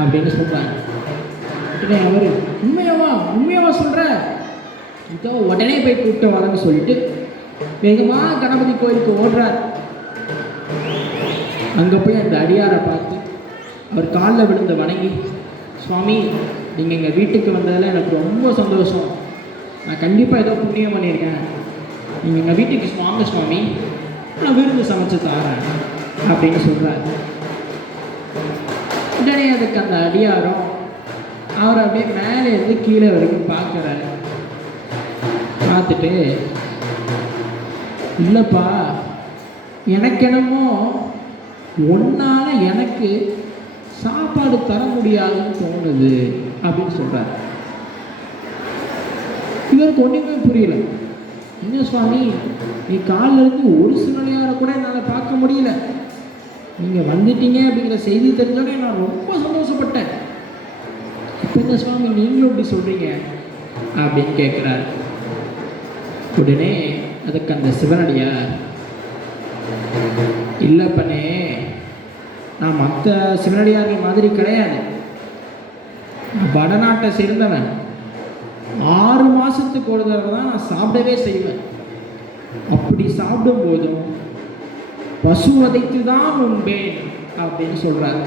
அப்படின்னு சொல்கிறாங்க. உடனே அவர், உண்மையாவா சொல்கிற, இதோ உடனே போய் கூப்பிட்டு வரேன்னு சொல்லிட்டு வேகமாக கணபதி கோயிலுக்கு ஓடுறார். அங்கே போய் அந்த அடியாரை பார்த்து அவர் காலில் விழுந்து வணங்கி, சுவாமி, நீங்கள் எங்கள் வீட்டுக்கு வந்ததில் எனக்கு ரொம்ப சந்தோஷம், நான் கண்டிப்பாக ஏதோ புண்ணியம் பண்ணியிருக்கேன், நீங்கள் எங்கள் வீட்டுக்கு வாங்க சுவாமி, நான் விருந்து சமைச்சு தாரேன் அப்படின்னு சொல்கிறார். உடனே அதுக்கு அந்த அடியாரம் அவர் அப்படியே மேலே இருந்து கீழே வரைக்கும் பார்க்குறாரு. பார்த்துட்டு, இல்லைப்பா, எனக்கு என்னமோ ஒன்றால் எனக்கு சாப்பாடு தர முடியாதுன்னு தோணுது அப்படின்னு சொல்கிறார். இவருக்கு ஒன்றுமே புரியல. என்ன சுவாமி, நீ காலில் இருந்து ஒரு சிவனையாரை கூட என்னால் பார்க்க முடியல, நீங்கள் வந்துட்டீங்க அப்படிங்கிற செய்தி தெரிஞ்சோடனே நான் ரொம்ப சந்தோஷப்பட்டேன், இப்போ என்ன சுவாமி நீங்களும் இப்படி சொல்கிறீங்க அப்படின்னு கேட்குறாரு. உடனே அதுக்கு அந்த சிவனடியார், இல்லைப்பனே, நான் மற்ற சிவனடியார்கள் மாதிரி கிடையாது, வடநாட்டை சேர்ந்தவன், 6 மாதத்துக்கு ஒரு தடவை தான் நான் சாப்பிடவே செய்வேன், அப்படி சாப்பிடும் போதும் பசு வதைத்து தான் உண்பேன் அப்படின்னு சொல்கிறாரு.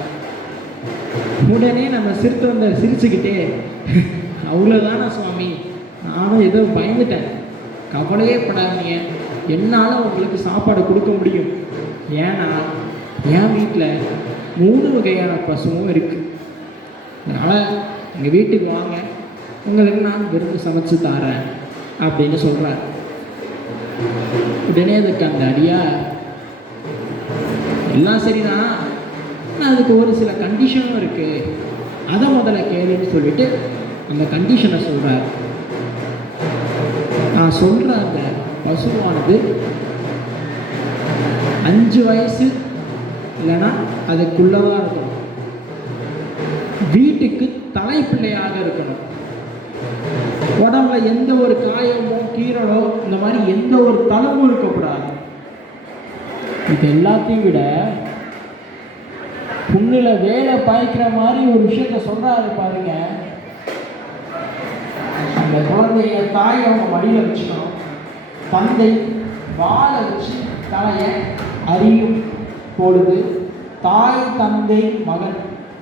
உடனே நம்ம சிறுத்தொண்டர் சிரிச்சுக்கிட்டே, அவ்வளோதானா சுவாமி, நானும் ஏதோ பயந்துட்டேன், கவலையே படாதீங்க, என்னால் உங்களுக்கு சாப்பாடு கொடுக்க முடியும், ஏன்னா என் வீட்டில் 3 வகையான பசுவும் இருக்குது, அதனால் எங்கள் வீட்டுக்கு வாங்க, உங்களுக்கு நான் விருந்து சமைச்சு தாரேன் அப்படின்னு சொல்கிறார். உடனே அதுக்கு அந்த அடியார், எல்லாம் சரிதான், ஆனால் அதுக்கு ஒரு சில கண்டிஷனும் இருக்குது, அதை முதல்ல கேளுன்னு சொல்லிட்டு அந்த கண்டிஷனை சொல்கிறார். நான் சொல்கிற அந்த பசுவானது 5 வயசு இல்லைன்னா அதுக்குள்ளதான் இருக்கணும், வீட்டுக்கு தலைப்பிள்ளையாக இருக்கணும், உடம்புல எந்த ஒரு காயமோ கீரலோ இந்த மாதிரி எந்த ஒரு தளமும் இருக்கக்கூடாது. இது எல்லாத்தையும் விட புண்ணில் வேலை பாய்க்கிற மாதிரி ஒரு விஷயத்த சொல்கிறாரு பாருங்க. அந்த குழந்தைய தாய் அவங்க மடியில் வச்சுக்கணும், தந்தை வாழை வச்சு தலையை அறியும் பொழுது தாய் தந்தை மகன்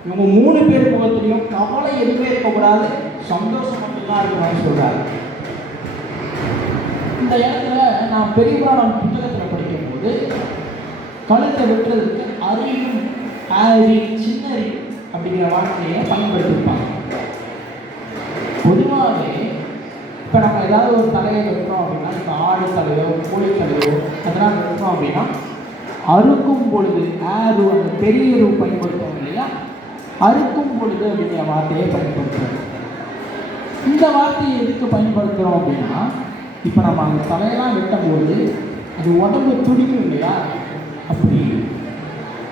இவங்க 3 பேர் முகத்திலையும் கவலை எதுவுமே இருக்கக்கூடாது, சந்தோஷம் மட்டும்தான் இருக்கணும்னு சொல்கிறார். இந்த இடத்துல நான் பெரியபுராணம் புத்தகத்தில் படிக்கும்போது கழுத்தை வெட்டுறதுக்கு அறியும் ஆரி சின்னறி அப்படிங்கிற வார்த்தையை பயன்படுத்தியிருப்பாங்க. பொதுவாகவே இப்போ நம்ம ஏதாவது ஒரு தலையை வெட்டுறோம் அப்படின்னா, இப்போ ஆடு தலையோ கோழி தலையோ அதெல்லாம் வெட்டுறோம் அப்படின்னா அறுக்கும் பொழுது ஆறு அந்த பெரிய பயன்படுத்துவோம் இல்லையா, அறுக்கும் பொழுது அப்படிங்கிற வார்த்தையை பயன்படுத்துகிறோம். இந்த வார்த்தையை எதுக்கு பயன்படுத்துகிறோம் அப்படின்னா, இப்போ நம்ம அந்த தலையெல்லாம் வெட்டும்போது அது உடம்பு துடிக்கும் இல்லையா? அப்படி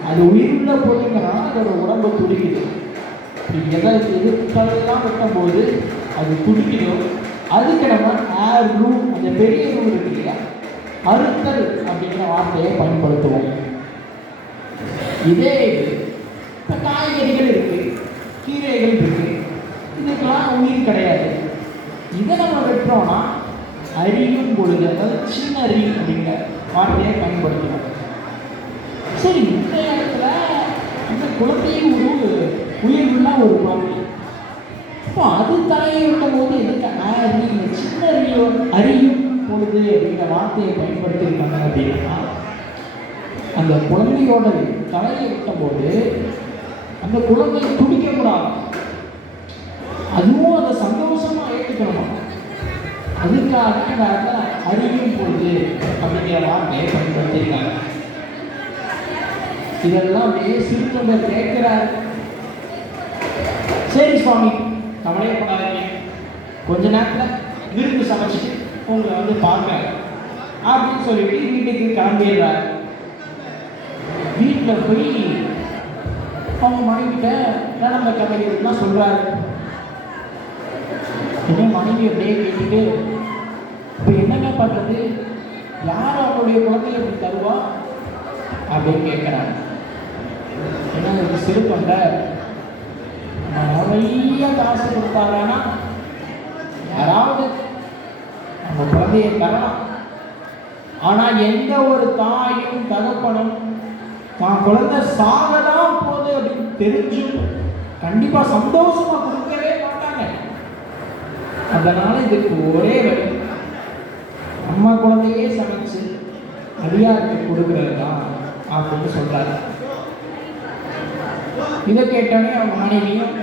அது உயிருள்ள பொருளுங்கன்னா அதோட உடம்பு துடிக்குது. எது தலையெல்லாம் வெட்டும்போது அது துடிக்கணும். அதுக்கு நம்ம ஏர் ரூ, அந்த பெரிய ரூ இருக்கு இல்லையா, அறுத்தல் அப்படிங்கிற வார்த்தையை பயன்படுத்துவோம். இதே இது இப்போ காய்கறிகள் இருக்கு, கீரைகள் இருக்கு, இதுக்கெல்லாம் உயிர் கிடையாது. இதை நம்ம வெட்டுறோம்னா அறியும் பொழுது, அதாவது சின்ன அறி அப்படிங்கிற வார்த்தையை பயன்படுத்துவோம். சரி, இந்த இடத்துல அந்த குழந்தையும் ஒரு உயிர்வுள்ள ஒரு குழந்தை. இப்போ அது தலையை விட்டும் போது எதுக்கு இந்த சின்ன அறியும் பொழுது அப்படிங்கிற வார்த்தையை பயன்படுத்தியிருக்காங்க அப்படின்னா, அந்த குழந்தையோட தலையை விட்டும் போது அந்த குழந்தை துடிக்க கூடாது, அதுவும் அதை சந்தோஷமா ஏற்றுக்கணும். அதுக்காக அந்த அறியும் பொழுது அப்படிங்கிற வார்த்தையை பயன்படுத்தியிருக்காங்க. இதெல்லாம் அப்படியே சிறுத்தொண்டர் கேட்கிறார். சரி சுவாமி, கவலையப்படாதீங்க, கொஞ்ச நேரத்தில் விருந்து சமைச்சிட்டு உங்களை வந்து பார்க்க அப்படின்னு சொல்லிட்டு வீட்டுக்கு கிளம்பிடுறாரு. வீட்டில் போய் அவங்க மனைவிட்ட நடந்த கதைகள்லாம் சொல்கிறாரு. என்ன மனைவி அப்படியே கேட்டுட்டு, இப்போ என்னங்க பண்ணுறது, யார் அவங்களுடைய குழந்தைய அப்படி தருவா அப்படின்னு கேட்குறாங்க. ஏன்னா சிறு தொண்டை நிறைய காசு கொடுத்தாங்கன்னா யாராவது அந்த குழந்தையை தரலாம். ஆனால் எந்த ஒரு தாயும் தகப்பனும் தான் குழந்தை சாகதான் போகுது அப்படின்னு தெரிஞ்சும் கண்டிப்பாக சந்தோஷமா கொடுக்கவே மாட்டாங்க. அதனால இதுக்கு ஒரே வழி, அம்மா குழந்தையே சமைச்சு அடியாருக்கு கொடுக்கறது தான் அப்படின்னு சொல்றாரு. இதை கேட்டோன்னே அவங்க மனைவியும்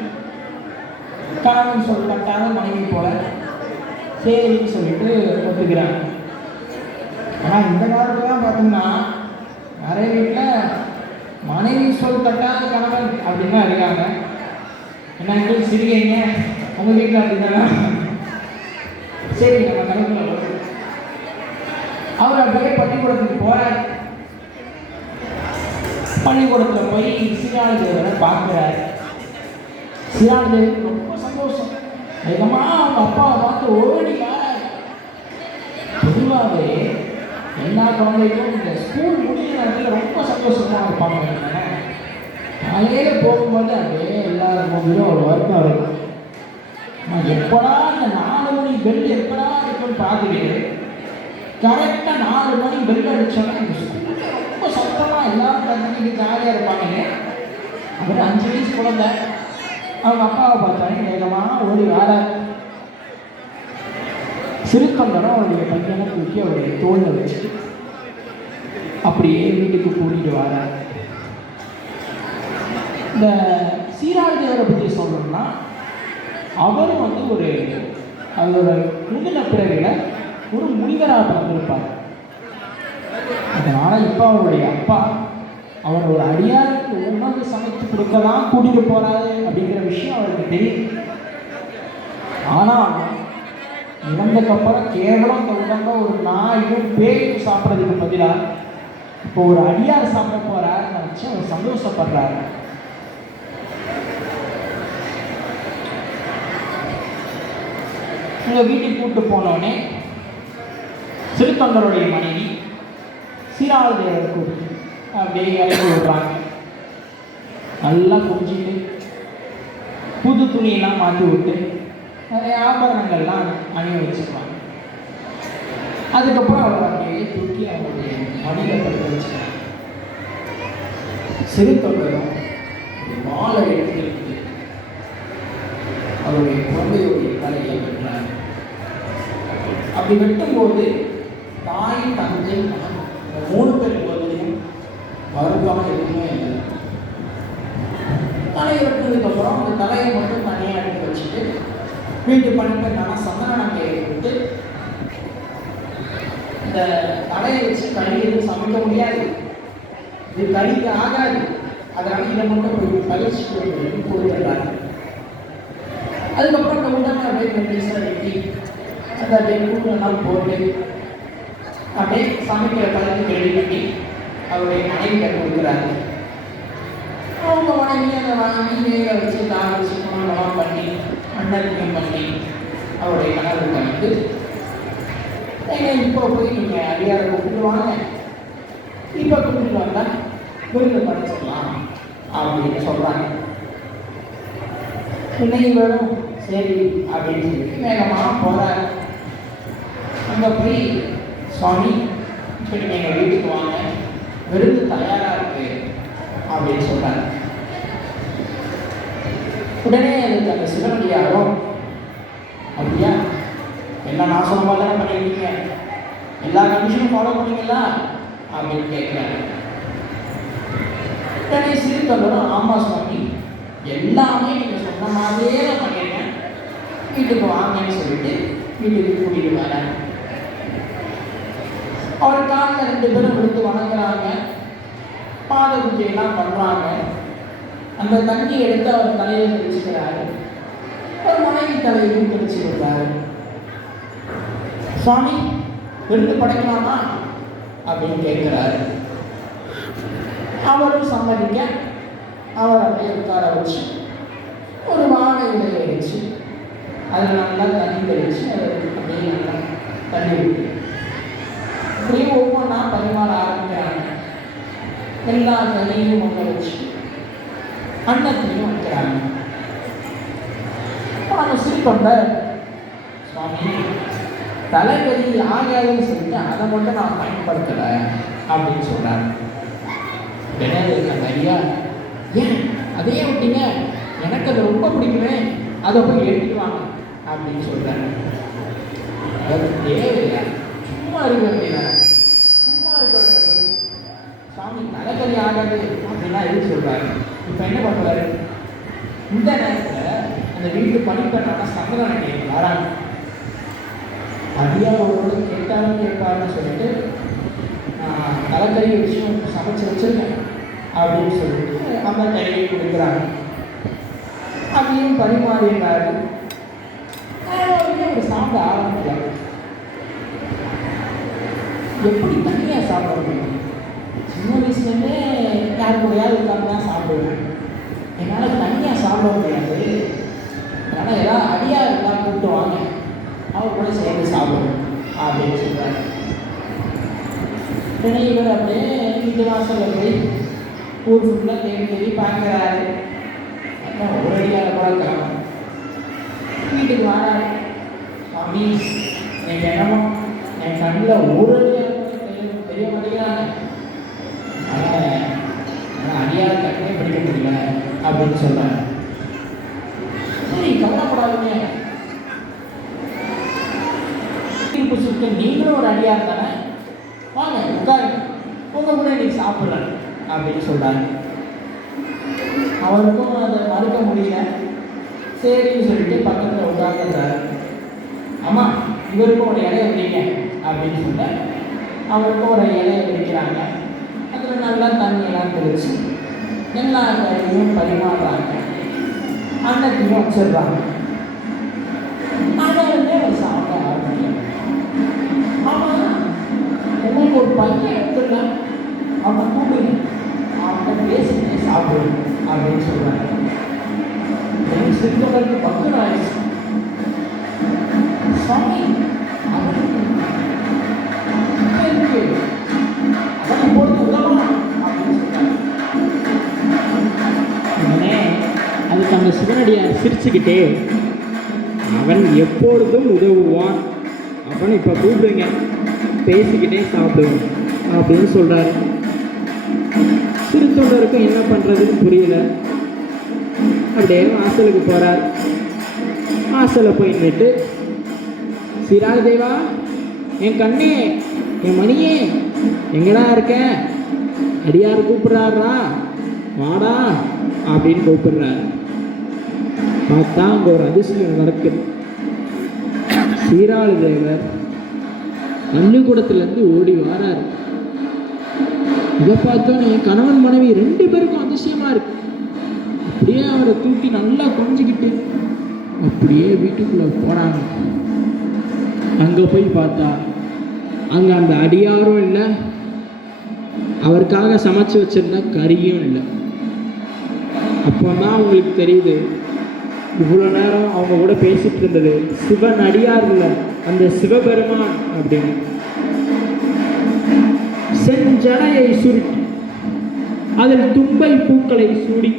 கணவன் சொல்லப்பட்டாங்க மனைவி போல சரின்னு சொல்லிட்டு ஒத்துக்கிறாங்க. ஆனால் இந்த காலத்துலாம் பார்த்தோம்னா நிறைய வீட்டில் மனைவி சொல் கட்டாத கணவன் அப்படின்னு தான் இருக்காங்க. என்ன சிரிக்கிறீங்க, உங்கள் வீட்டில் அப்படின்னா சரி நம்ம கணக்கில் வரும். அவர் அப்படியே பள்ளிக்கூடத்துக்கு போகிறார். பள்ளிக்கூடத்தில் போய் சீராளதேவரை பார்க்குறாரு. சீராளதேவருக்கு ரொம்ப சந்தோஷம். வேகமாக அவங்க அப்பாவை பார்த்து ஓடி வரார். பொதுவாகவே எல்லா குழந்தைகளும் இந்த ஸ்கூல் முடிஞ்ச நேரத்தில் ரொம்ப சந்தோஷமாக இருப்பாங்க. காலையில் போகும்போது அப்படியே எல்லாரும் போகும்போதும் ஒரு வருத்தம் இருக்கும். எப்படா இந்த 4 மணி பெல் எப்படா இருக்குன்னு பார்த்துட்டு கரெக்டாக 4 மணி பெல் அடித்தோன்னா இந்த ஸ்கூலில் ரொம்ப சத்தமாக எல்லாரும் கற்றுக்கிட்டு ஜாலியாக இருப்பாங்க. அவர் 5 வயசு குழந்தை. அவங்க அப்பாவை பார்த்தாங்க, வேகமாக ஓடி வர சிறுத்தொண்டரும் அவருடைய பையனை தூக்கி அவருடைய தோளில் வச்சு அப்படியே வீட்டுக்கு கூட்டிட்டு வர. இந்த சீராளதேவரை பற்றி சொல்லணும்னா அவரும் வந்து ஒரு அவரோட முதின பிறவியில் ஒரு முனிவராக பிறந்திருப்பார். அதனால் இப்போ அவருடைய அப்பா அவர் ஒரு அடியாருக்கு உணவு சமைத்து கொடுக்கலாம் கூட்டிகிட்டு போகிறாரு அப்படிங்கிற விஷயம் அவருக்கு தெரியும். ஆனால் இறந்ததுக்கப்புறம் கேவலம் இந்த உடம்ப ஒரு நாயும் பேயும் சாப்பிட்றதுக்கு பதிலாக இப்போ ஒரு அடியார் சாப்பிட போகிறாருன்னு நினச்சி அவர் சந்தோஷப்படுறாரு. உங்கள் வீட்டுக்கு கூப்பிட்டு போனோடனே சிறுத்தொண்டருடைய மனைவி சீராளதேவரை கூப்பிட்டு அப்படியே இறங்கி விடுறாங்க. நல்லா குடிச்சிட்டு புது துணியெல்லாம் மாற்றி விட்டு நிறைய ஆபரணங்கள்லாம் அணிய வச்சுருவாங்க. அதுக்கப்புறம் அவர் அப்படியே தூக்கி அவருடைய மடியில் படுத்து வச்சுருக்காங்க. சிறுத்தொண்டரும் மாலை எடுத்து அவருடைய குழந்தையுடைய தலையை வெட்டினார். அப்படி வெட்டும்போது தாய் தந்தை மகன் 3 பேர் குழந்தையும் வருவான எதுவுமே இல்லை. தலையை வெட்டினதுக்கப்புறம் அந்த தலையை மட்டும் தனியாக எடுத்து வச்சுட்டு வீட்டு பணிப்பெண்ணான சந்தனங்கையை கொடுத்து இந்த தலையை வச்சு கறி எதுவும் சமைக்க முடியாது, இது கறிக்கு ஆகாது, அதனால இதை மட்டும் போய் பயிற்சிக்கு கொடுத்துடுறாங்க. அதுக்கப்புறம் இந்த உடனே அப்படியே மெல்லிசாக வெட்டி அதை அப்படியே கூட்டெல்லாம் போட்டு அப்படியே சமைக்கிற பழத்துக்கு ரெடி பண்ணி அவருடைய மனைவியை கொடுக்குறாரு. அவங்க மனைவி அதை வாங்கி வேக வச்சு தாளிச்சு குழம்பெல்லாம் பண்ணி அன்னத்தையும் பண்ணி அவருடைய கணவருக்கு வந்து இப்போ போய் நீங்கள் அடியாரை கூப்பிட்டு வாங்க, இப்போ கூப்பிட்டு வந்தால் விருது படிச்சிடலாம் அப்படின்னு சொல்கிறாங்க. இன்னைக்கு வரும் சரி அப்படின்னு சொல்லிட்டு வேகமாக போகிறார். அங்கே போய் சுவாமி இப்போ நீங்கள் எங்கள் வீட்டுக்கு வாங்க, விருது தயாராக இருக்கு அப்படின்னு சொல்கிறார். உடனே அதுக்கு அந்த சிவனடியாரோ அப்படியா எல்லாம் நான் சொன்ன மாதிரி தானே பண்ணியிருக்கீங்க, எல்லா கண்டிஷனும் ஃபாலோ பண்ணீங்களா அப்படின்னு கேட்குறாரு. உடனே சிறுத்தொண்டரும் ஆமாம் சுவாமி எல்லாமே நீங்கள் சொன்ன மாதிரியே தான் பண்ணியிருக்கேன், வீட்டுக்கு வாங்கன்னு சொல்லிட்டு வீட்டுக்கு கூட்டிகிட்டு வரேன். அவர் காலில் 2 பேரும் விழுந்து வணங்குறாங்க, பாத பூஜையெல்லாம் பண்ணுறாங்க. அந்த தண்ணி எடுத்து அவர் தலையில் தெளிச்சுக்கிறாரு, ஒரு மனைவி தலையிலும் தெளிச்சு விடுறாரு. சுவாமி விருந்து படைக்கலாமா அப்படின்னு கேட்குறாரு. அவரும் சம்மதிக்க அவர் அப்படியே உட்கார வச்சு ஒரு வாழை இலையை வச்சு அதில் நல்லா தண்ணி தெளிச்சு அதை அப்படியே நல்லா தண்ணி விட்டு அப்படியே ஒவ்வொன்றா பரிமாற ஆரம்பிக்கிறாங்க. எல்லா தண்ணியும் ஒன்று வச்சு அன்னத்தையும் வைக்கிறாங்க. அவங்க சிரிப்பம்ப சுவாமி தலைவலி ஆகாதுன்னு சொல்லிட்டு அதை மட்டும் நான் பயன்படுத்தலை அப்படின்னு சொல்கிறார். உடனே அந்த ஐயா ஏன் அதையே விட்டீங்க, எனக்கு அதை ரொம்ப பிடிக்குமே, அதை போய் எடுத்துட்டு வாங்க அப்படின்னு சொல்கிறாங்க. அது தேவையா, சும்மா இருக்க வேண்டியதானே, சும்மா இருக்க சாமி தலைவலி ஆகாது அப்படின்னா எதுக்கு சொல்கிறாரு. இப்போ என்ன பண்ணுவார், இந்த நேரத்தில் அந்த வீட்டு பணிப்பெண்ணான சங்கரனை வராங்க. அதிகாரோடு கேட்டாலும் கேட்பாருன்னு சொல்லிட்டு தலைக்கறி விஷயம் சமைச்சு வச்சுருக்கேன் அப்படின்னு சொல்லிட்டு அந்த கறியை கொடுக்குறாங்க. அதையும் பரிமாறினாரு. அவர் சாப்பிட ஆரம்பிக்கிறார். எப்படி தனியாக சாப்பிட முடியும், சின்ன வயசுலேருந்தே யார் கூடையாவது உட்காந்து தான் சாப்பிடுவேன், என்னால் தனியாக சாப்பிட முடியாது, அதனால் ஏதாவது அடியாக இருந்தால் கூப்பிட்டு வாங்க, அவர் கூட சேர்ந்து சாப்பிடுவோம் அப்படின்னு சொல்கிறார். உடனே இவர் அப்படியே வீட்டு வாசலில் போய் ஊர் ஃபுல்லாக தேடி தேடி பார்க்குறாரு. அப்புறம் ஒரு அடியால் கூட கிளம்பும். வீட்டுக்கு வராரு. சுவாமி எனக்கு என்னமோ என் கண்ணில் ஒரு அடியால் கூட தெரிய மாட்டேங்கிறாங்க, ஆனால் அடியால் கண்ணே படிக்க முடியல அப்படின்னு சொல்கிறாங்க. சரி கவலைப்படாதீங்க, சுத்த நீங்களும் ஒரு அடியார் தானே, வாங்க உட்காருங்க, உங்கள் கூட நீ சாப்பிட்றேன் அப்படின்னு சொல்கிறாங்க. அவருக்கும் அதை மறுக்க முடியல. சரின்னு சொல்லிட்டு பக்கத்தில் உட்கார்ந்துறாரு. அம்மா இவருக்கும் ஒரு இலையை வைங்க அப்படின்னு சொல்ல அவருக்கும் ஒரு இலையை வைக்கிறாங்க. அதில் நல்லா தண்ணியெல்லாம் தெளிச்சு எல்லா கறியும் பரிமாறுறாங்க, அன்னத்தையும் வச்சிடுறாங்க. அதை வந்து அவர் சாப்பிட ஆரம்பிக்கிறார். ஆமாம் உங்களுக்கு ஒரு பையன் எடுத்துடலாம், அவனை கூப்பிடுங்க, அவன்கிட்ட பேசிட்டு சாப்பிடுங்க அப்படின்னு சொல்கிறாங்க. எனக்கு சிறுவர்களுக்கு பக்குன்னு ஆயிடுச்சு. சுவாமி அவனுக்கு அவனை பொறுத்து உதவலாம் அப்படின்னு சொல்கிறாங்க. உடனே அதுக்கு அந்த சிவனடியார் சிரிச்சுக்கிட்டே அவன் எப்பொழுதும் உதவுவான், அவன் இப்போ கூப்பிடுங்க, பேசிக்கிட்டே சாப்பிடுவோம் அப்படின்னு சொல்கிறாரு. சிறு தொண்டருக்கும் என்ன பண்ணுறதுன்னு புரியல. அப்படியே வாசலுக்கு போகிறார். வாசலில் போய் நின்றுட்டு சிராஜ தேவா என் கண்ணே என் மணியே எங்கடா இருக்க, அடியார் கூப்பிட்றாரா வாடா அப்படின்னு கூப்பிடுறாரு. பார்த்தா அங்கே ஒரு அதிசயம் நடக்குது. சீராள தேவர் பள்ளிக்கூடத்துலேருந்து ஓடி வராரு. இதை பார்த்தோன்னே கணவன் மனைவி 2 பேருக்கும் அதிசயமாக இருக்கு. அப்படியே அவரை தூக்கி நல்லா கொஞ்சிக்கிட்டு அப்படியே வீட்டுக்குள்ளே போகிறாங்க. அங்கே போய் பார்த்தா அங்கே அந்த அடியாரும் இல்லை, அவருக்காக சமைச்சு வச்சிருந்த கறியும் இல்லை. அப்போ தான் அவங்களுக்கு தெரியுது, இவ்வளோ நேரம் அவங்க கூட பேசிட்டு இருந்தது சிவன் அடியார் இல்லை, அந்த சிவபெருமான் அப்படின்னு. செஞ்சடையை சுருட்டி அதில் தும்பை பூக்களை சூடி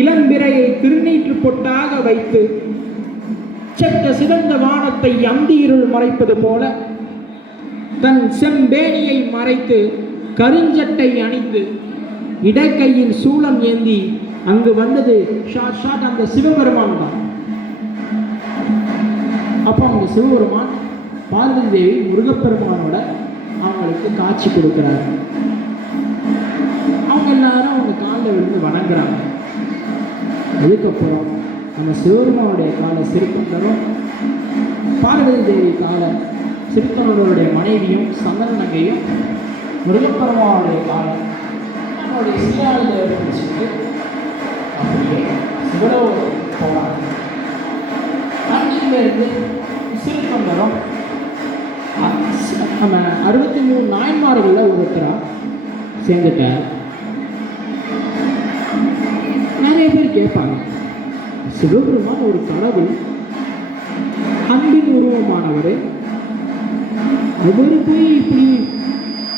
இளம்பிறையை திருநீற்று பொட்டாக வைத்து செக்க சிறந்த வானத்தை அந்தி இருள் மறைப்பது போல தன் செம்பேணியை மறைத்து கருஞ்சட்டை அணிந்து இடக்கையில் சூலம் ஏந்தி அங்கு வந்தது ஷாட் அந்த சிவபெருமான் தான். அப்போ அந்த சிவபெருமான் பார்வதி தேவி முருகப்பெருமானோட அவங்களுக்கு காட்சி கொடுக்குறாரு. அவங்க எல்லாரும் அவங்க காலில் விழுந்து வணங்குறாங்க. அதுக்கப்புறம் நம்ம சிவபெருமானுடைய காலை சிறுத்தொண்டரும் பார்வதி தேவி காலை சிறுத்தொண்டருடைய மனைவியும் சந்தனங்கையும் முருகப்பெருமானுடைய காலை நம்மளுடைய சீராளில் பிடிச்சிட்டு அப்படியே சிவலோகம் போகிறாங்க. அங்கிருந்து சிறுத்தொண்டரும் நம்ம 63 நாயன்மார்களில் ஒருத்தராக சேர்ந்துட்டார். நிறைய பேர் கேட்பாங்க, சிவபெருமான் ஒரு கடவுள், அன்பின் உருவமானவர், அவரு போய் இப்படி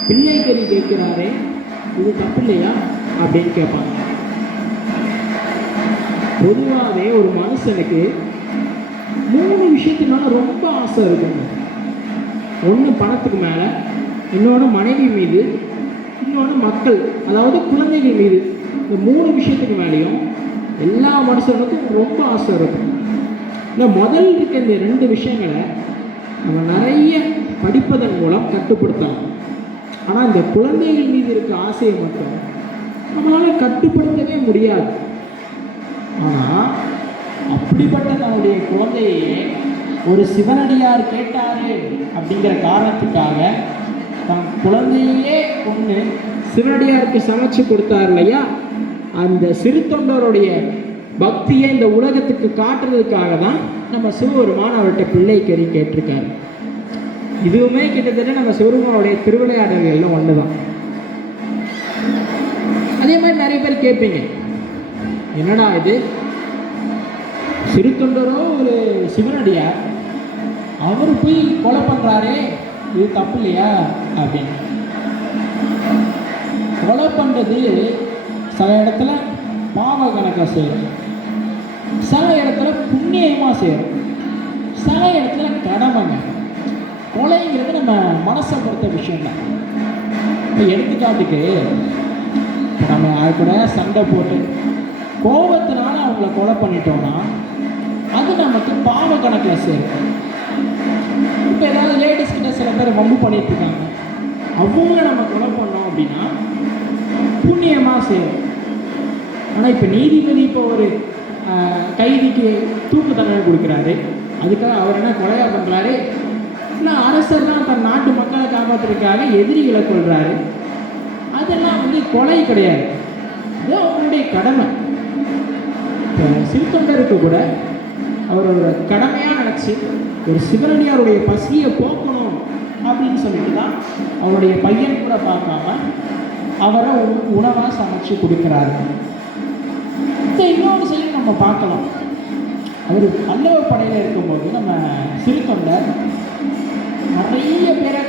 பிள்ளை கறி கேட்கிறாரே, இது தப்பு இல்லையா அப்படின்னு கேட்பாங்க. பொதுவாகவே ஒரு மனுஷனுக்கு 3 விஷயத்தினால ரொம்ப ஆசை இருக்குங்க. ஒன்று பணத்துக்கு மேலே, இன்னொன்று மனைவி மீது, இன்னொன்று மக்கள், அதாவது குழந்தைகள் மீது. இந்த 3 விஷயத்துக்கு மேலேயும் எல்லா மனுஷனுக்கும் ரொம்ப ஆசை இருக்கும். இந்த முதல் இருக்க இந்த 2 விஷயங்களை நம்ம நிறைய படிப்பதன் மூலம் கட்டுப்படுத்தலாம். ஆனால் இந்த குழந்தைகள் மீது இருக்க ஆசையை மட்டும் நம்மளால் கட்டுப்படுத்தவே முடியாது. ஆனால் அப்படிப்பட்ட தன்னுடைய குழந்தையே ஒரு சிவனடியார் கேட்டாரு அப்படிங்கிற காரணத்துக்காக தன் குழந்தையே கொண்டு சிவனடியாருக்கு சமைச்சு கொடுத்தார் இல்லையா, அந்த சிறு தொண்டருடைய பக்தியை இந்த உலகத்துக்கு காட்டுறதுக்காக தான் நம்ம சிவபெருமான் அவர்கிட்ட பிள்ளை கறி கேட்டிருக்காரு. இதுவுமே கிட்டத்தட்ட நம்ம சிவபெருமானுடைய திருவிளையாடல்கள்ல ஒன்று தான். அதே மாதிரி நிறைய பேர் கேட்பீங்க, என்னடா இது சிறு தொண்டரோ ஒரு சிவனடியார், அவர் போய் கொலை பண்ணுறாரே, இது தப்பு இல்லையா அப்படின்னு. கொலை பண்ணுறது சில இடத்துல பாவ கணக்காக செய்யணும், சில இடத்துல புண்ணியமாக செய்யணும், சில இடத்துல கடமைங்க. கொலைங்கிறது நம்ம மனசை பொறுத்த விஷயம் தான். இப்போ எடுத்துக்காட்டுக்கு நம்ம அது கூட சண்டை போட்டு கோபத்தினால அவங்கள கொலை பண்ணிட்டோம்னா அது நமக்கு பாவ கணக்கில் சேரும். இப்போ ஏதாவது லேடிஸ் கிட்ட சில பேர் வம்பு பண்ணிட்டு இருக்காங்க, அவங்க நம்ம கொலை பண்ணோம் அப்படின்னா புண்ணியமாக சேரும். ஆனால் இப்போ நீதிபதி இப்போ ஒரு கைதிக்கு தூக்கு தண்டனை கொடுக்குறாரு, அதுக்காக அவர் என்ன கொலையாக பண்ணுறாரு? இல்லை அரசர்லாம் தன் நாட்டு மக்களை காப்பாற்றுறதுக்காக எதிரிகளை கொள்கிறாரு. அதெல்லாம் கொலை கிடையாது, இது அவங்களுடைய கடமை. இப்போ சிறுத்தொண்டருக்கு கூட அவரோட கடமையாக நினச்சி ஒரு சிவனடியாருடைய பசியை போக்கணும் அப்படின்னு சொல்லிட்டு தான் அவருடைய பையன் கூட பார்க்காம அவரை உணவாக சமைச்சு கொடுக்குறாரு. இன்னொரு சைடு நம்ம பார்க்கலாம், அவர் பல்லவ படையில் இருக்கும்போது நம்ம சிறுத்தொண்டர் நிறைய பேரை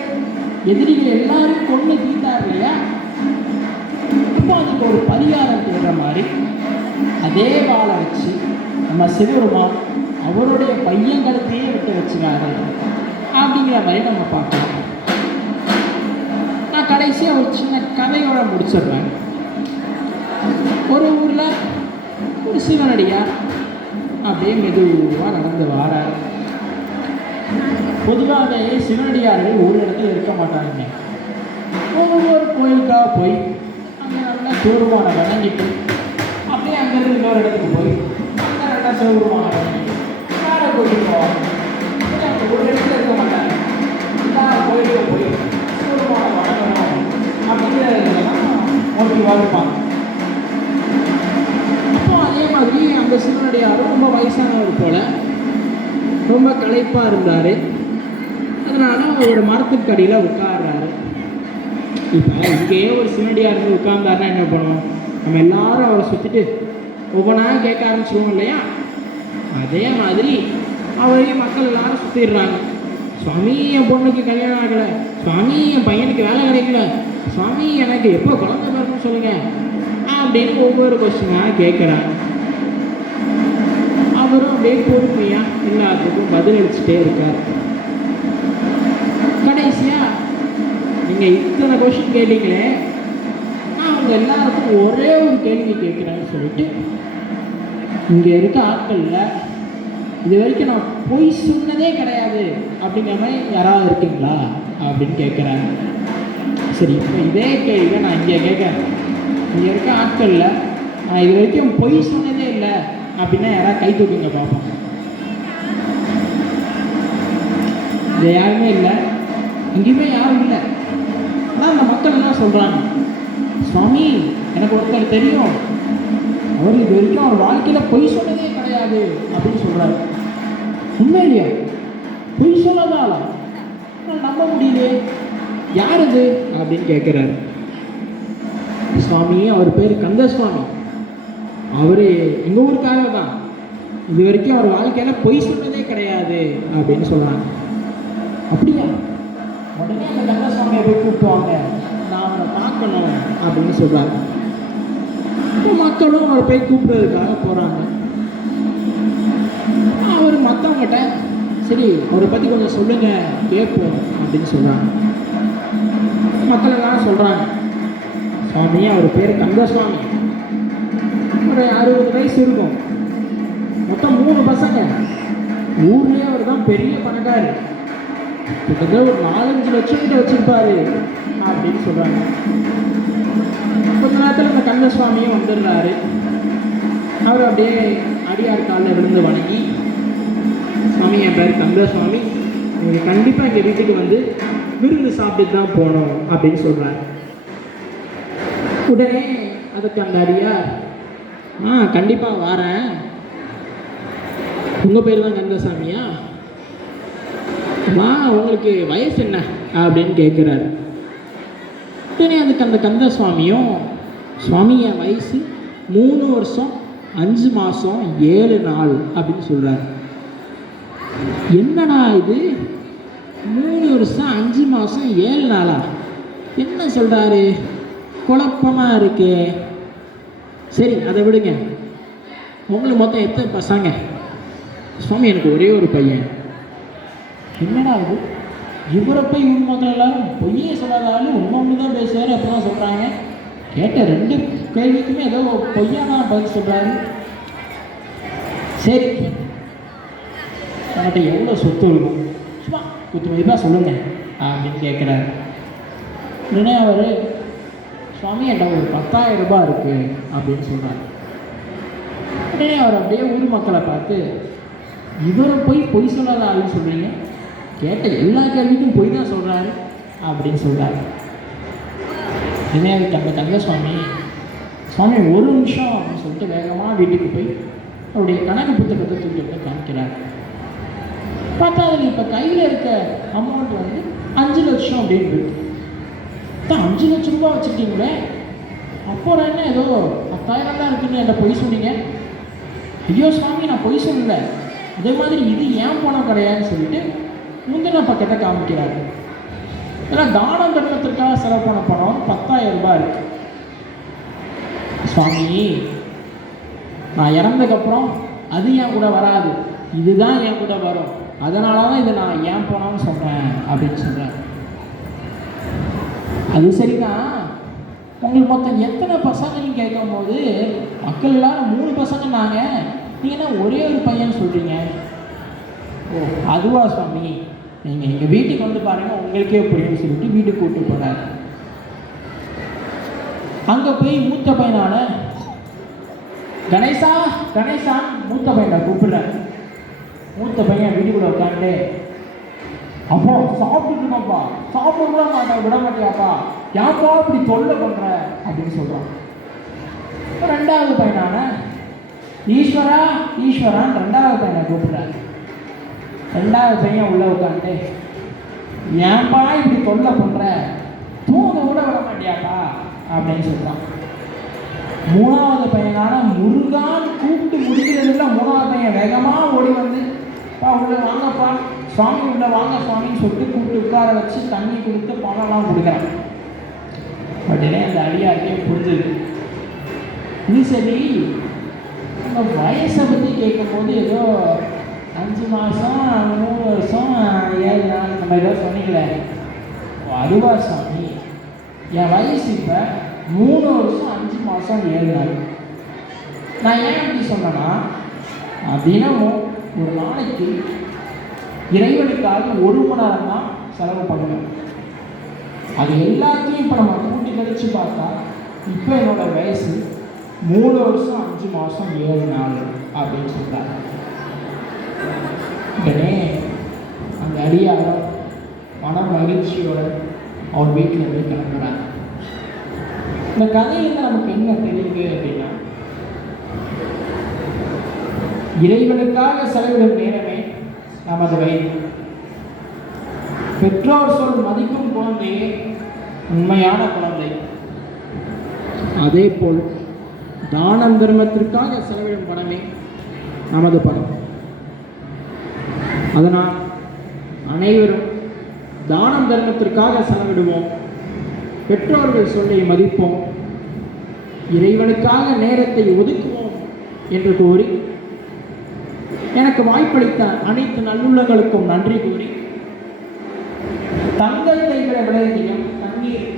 எதிரிகள் எல்லாரும் கொண்டு தீர்த்தார் இல்லையா. இப்போ அதுக்கு ஒரு பரிகாரம் தேடுற மாதிரி அதே வாழை வச்சு நம்ம சிவபெருமான் அவருடைய பையன்களையே விட்டு வச்சுக்காரு அப்படிங்கிற மாதிரி நம்ம பார்க்கலாம். நான் கடைசியாக ஒரு சின்ன கதையோட முடிச்சிடுறேன். ஒரு ஊரில் ஒரு சிவனடியார் அப்படியே மெதுவாக நடந்து வாரார். பொதுவாகவே சிவனடியார்கள் ஒரு இடத்துல இருக்க மாட்டாங்க, ஒவ்வொரு கோயிலுக்காக போய் அங்கே நல்லா சிவபெருமான வணங்கிட்டு அப்படியே அங்கேருந்து இன்னொரு இடத்துக்கு போய் அங்கே நல்லா சிவபெருமான வணங்கிட்டு யாரை கோயிலுக்கு போவாங்க. அங்கே ஒரு இடத்துல இருக்க மாட்டாங்க, எல்லா கோயிலுக்கும் போய் சிவபெருமான வணங்கணும் அப்படிங்கிறதெல்லாம் மோட்டிவாக இருப்பாங்க. அப்போ அதே மாதிரி அந்த சிவனடியார் ரொம்ப வயசானவர் போல் ரொம்ப களைப்பாக இருந்தார். அதனால ஒரு மரத்துக்கு அடியில் உட்கார்றாரு. இப்போ இங்கேயே ஒரு சிவனடியாக இருந்து உட்கார்ந்தாருன்னா என்ன பண்ணுவோம்? நம்ம எல்லாரும் அவரை சுற்றிட்டு ஒவ்வொன்றா கேட்க ஆரம்பிச்சிருவோம் இல்லையா? அதே மாதிரி அவரையும் மக்கள் எல்லாரும் சுற்றிடுறாங்க. சுவாமி, என் பொண்ணுக்கு கல்யாணம் ஆகலை. சுவாமி, என் பையனுக்கு வேலை கிடைக்கல. சுவாமி, எனக்கு எப்போ குழந்தை பிறகுன்னு சொல்லுங்கள் அப்படின்னு ஒவ்வொரு கொஸ்டினாக கேட்குறாங்க. அவரும் அப்படியே பொறுமையாக எல்லாத்துக்கும் பதிலளிச்சுட்டே இருக்கார். கடைசியாக, நீங்கள் இத்தனை கொஸ்டின் கேட்டீங்களே, நான் அவங்க எல்லாருக்கும் ஒரே ஒரு கேள்வி கேட்குறேன்னு சொல்லிட்டு, இங்கே இருக்க ஆட்களில் இது வரைக்கும் நான் பொய் சொன்னதே கிடையாது அப்படிங்கிற மாதிரி யாராவது இருக்கீங்களா அப்படின்னு கேட்குறாங்க. சரி, இப்போ இதே கேள்வியை நான் இங்கே கேட்குறேன். இங்கே இருக்க ஆட்களில் நான் இது வரைக்கும் பொய் சொன்னதே இல்லை அப்படின்னா யாராவது கை தூக்குங்க பார்ப்போம். இது யாருமே இல்லை, இங்கேயுமே யாரும் இல்லை. ஆனால் அந்த மக்கள் என்ன சொல்கிறாங்க? சுவாமி, எனக்கு ஒருத்தர் தெரியும், அவர் இது வரைக்கும் அவர் வாழ்க்கையில் பொய் சொன்னதே கிடையாது அப்படின்னு சொல்கிறாரு. உண்மையிலையா? பொய் சொன்னதால நம்ப முடியலையே, யார் இது அப்படின்னு கேட்குறாரு. சுவாமி, அவர் பேர் கந்தசுவாமி. அவர் எங்கள் ஊருக்காக தான், இது வரைக்கும் அவர் வாழ்க்கையில் பொய் சொன்னதே கிடையாது அப்படின்னு சொல்கிறாங்க. அப்படியா? உடனே அந்த கந்தசுவாமியை போய் கூப்பிட்டுவாங்க, நான் அவரை பார்க்கணும் அப்படின்னு சொல்கிறாங்க. மக்களும் அவரை போய் கூப்பிடுறதுக்காக போகிறாங்க. அவர் மற்றவங்கிட்ட சரி அவரை பற்றி கொஞ்சம் சொல்லுங்கள் கேட்போம் அப்படின்னு சொல்கிறாங்க. மக்கள் எல்லாரும் சொல்கிறாங்க, சுவாமி, அவர் பேர் கந்தசுவாமி, ஒரு 60 வயசு இருக்கும், மொத்தம் 3 பசங்க, ஊர்லேயே அவர் தான் பெரிய பணக்காரு, கிட்டத்தட்ட ஒரு 4-5 லட்சம் கிட்ட வச்சுருப்பாரு அப்படின்னு சொல்கிறாங்க. கொஞ்ச நேரத்தில் இந்த கந்தசுவாமியும் வந்துடுறாரு. அவர் அப்படியே அடியார் காலில் விழுந்து வணங்கி, சுவாமி, என் பேர் கந்தசுவாமி, நீங்கள் கண்டிப்பாக எங்கள் வீட்டுக்கு வந்து விருந்து சாப்பிட்டு தான் போகணும் அப்படின்னு சொல்கிறார். உடனே அதுக்கு அந்த அடியார், கண்டிப்பாக வரேன், உங்கள் பேர் தான் கந்தசாமியா? உங்களுக்கு வயசு என்ன அப்படின்னு கேட்குறாரு. உடனே அதுக்கு அந்த கந்தசுவாமியும், சுவாமி, என் வயசு 3 வருஷம் 5 மாதம் 7 நாள் அப்படின்னு சொல்கிறார். என்னடா இது, 3 வருஷம் 5 மாதம் 7 நாளா? என்ன சொல்கிறாரு? குழப்பமாக இருக்கே. சரி, அதை விடுங்க, உங்களுக்கு மொத்தம் எத்தனை பசங்க? சுவாமி, எனக்கு ஒரே ஒரு பையன். என்னடா இது, இவரை போய் இவங்க மக்கள் எல்லாரும் பொய்யே சொல்லாதாலும் ஒன்று தான் பேசுவார் அப்படி தான் சொல்கிறாங்க. கேட்ட 2 கேள்விக்குமே ஏதோ பொய்யான பதில் சொல்கிறாரு. சரி, அவன்கிட்ட எவ்வளோ சொத்து இருக்கும், சும்மா குத்து மதிப்பாக சொல்லுங்கள் அப்படின்னு கேட்குறாரு. உடனே அவர், சுவாமி, என்கிட்ட ஒரு 10,000 ரூபாய் இருக்குது அப்படின்னு சொல்கிறார். உடனே அவர் அப்படியே ஊர் மக்களை பார்த்து, இவரை போய் பொய் சொல்லாத ஆளுன்னு சொல்கிறீங்க, கேட்ட எல்லா கேள்விக்கும் பொய் தான் சொல்கிறாரு அப்படின்னு சொல்கிறாரு. உடனே அதுக்கு அந்த கந்தசுவாமி, சுவாமி, ஒரு நிமிஷம் அப்படின்னு சொல்லிட்டு வேகமாக வீட்டுக்கு போய் அவருடைய கணக்கு புத்தகத்தை தூக்கி வந்து காமிக்கிறார். பார்த்தா அதில் இப்போ கையில் இருக்க அமௌண்ட் வந்து 5 லட்சம் அப்படின்னு இருக்கு. 5 லட்சம் ரூபா வச்சுருக்கீங்களே, அப்போ என்ன ஏதோ 10,000 தான் இருக்குன்னு என்கிட்ட பொய் சொன்னீங்க? ஐயோ சுவாமி, நான் பொய் சொல்லலை, அதே மாதிரி இது ஏன் பணம் கிடையாதுன்னு சொல்லிட்டு முந்தின பக்கத்தை காமிக்கிறாரு. ஏன்னா தானம் தர்மத்திற்காக செலவு பண்ண பணம் 10,000 ரூபாய் இருக்கு. சுவாமி, நான் இறந்ததுக்கப்புறம் அது என் கூட வராது, இதுதான் என் கூட வரும், அதனால தான் இதை நான் ஏன் போனோம்னு சொல்கிறேன் அப்படின்னு சொல்கிறார். அது சரிதான், உங்களுக்கு மொத்தம் எத்தனை பசங்கன்னு கேட்கும் போது மக்கள் எல்லாரும் 3 பசங்க நாங்கள், நீங்கள் என்ன ஒரே ஒரு பையன் சொல்கிறீங்க? ஓ, அதுவா சுவாமி, நீங்கள் எங்கள் வீட்டுக்கு வந்து பாருங்கள், உங்களுக்கே புரியும்னு சொல்லிட்டு வீட்டுக்கு கூப்பிட்டு போனார். அங்கே போய் மூத்த பையனான கணேசா கணேசா மூத்த பையனை கூப்பிடுறாரு. மூத்த பையன் வீட்டுக்குள்ள உட்காந்து, அப்போ சாப்பிட்டு இருக்கோம்ப்பா, சாப்பிட விட மாட்டியாப்பா, ஏன்ப்பா இப்படி தொல்லை பண்ற அப்படின்னு சொல்றான். 2வது பையனான ஈஸ்வரா ஈஸ்வரான் 2வது பையனை கூப்பிடுறாரு. 2வது பையன் உள்ள உட்காந்து, ஏன்பா இப்படி தொல்லை பண்ற, தூங்க கூட விட மாட்டியாப்பா அப்படின்னு சொல்றான். மூணாவது பையனான முருகான் கூப்பிட்டு முடிக்கிறதுல மூணாவது பையன் வேகமா ஓடி வந்து, பா உள்ள வாங்கப்பா சுவாமி, உள்ள வாங்க சுவாமின்னு சொல்லிட்டு கூப்பிட்டு உட்கார வச்சு தண்ணி கொடுத்து பணம்லாம் கொடுக்குறான். உடனே அந்த அடியாருக்கே புரிஞ்சுது, இது சரி நம்ம வயசை பற்றி கேட்கும்போது ஏதோ 5 மாதம் 3 வருஷம் 7 நாள் நம்ம ஏதோ சொன்னீங்களே, அதுவா சாமி, என் வயசு இப்போ 3 வருஷம் 5 மாதம் 7 நாள். நான் ஏன் அப்படி சொன்னேன்னா, தினமும் ஒரு நாளைக்கு இறைவனுக்காக 1 மணி நேரம் தான் செலவு பண்ணணும். அது எல்லாத்தையும் இப்போ நம்ம கூட்டி கழிச்சு பார்த்தா இப்போ என்னோட வயசு 3 வருஷம் 5 மாதம் 7 நாள் அப்படின்னு சொல்கிறாங்க. உடனே அந்த அடியார் மன மகிழ்ச்சியோட அவர் வீட்டில் போய் கிளம்புறாங்க. இந்த கதையில் நமக்கு என்ன தெரியுது அப்படின்னா, இறைவனுக்காக செலவிடும் நேரமே நமது வயது. பெற்றோர் சொல் மதிக்கும் குழந்தையே உண்மையான குழந்தை. அதே போல் தானம் தர்மத்திற்காக செலவிடும் பணமே நமது பணம். அதனால் அனைவரும் தானம் தர்மத்திற்காக செலவிடுவோம், பெற்றோர்கள் சொல்லை மதிப்போம், இறைவனுக்காக நேரத்தை ஒதுக்குவோம் என்று கூறி எனக்கு வாய்ப்பளித்த அனைத்து நல்லுள்ளங்களுக்கும் நன்றி கூறி, தங்கத்தை விட விலையதிகம் தண்ணீர்,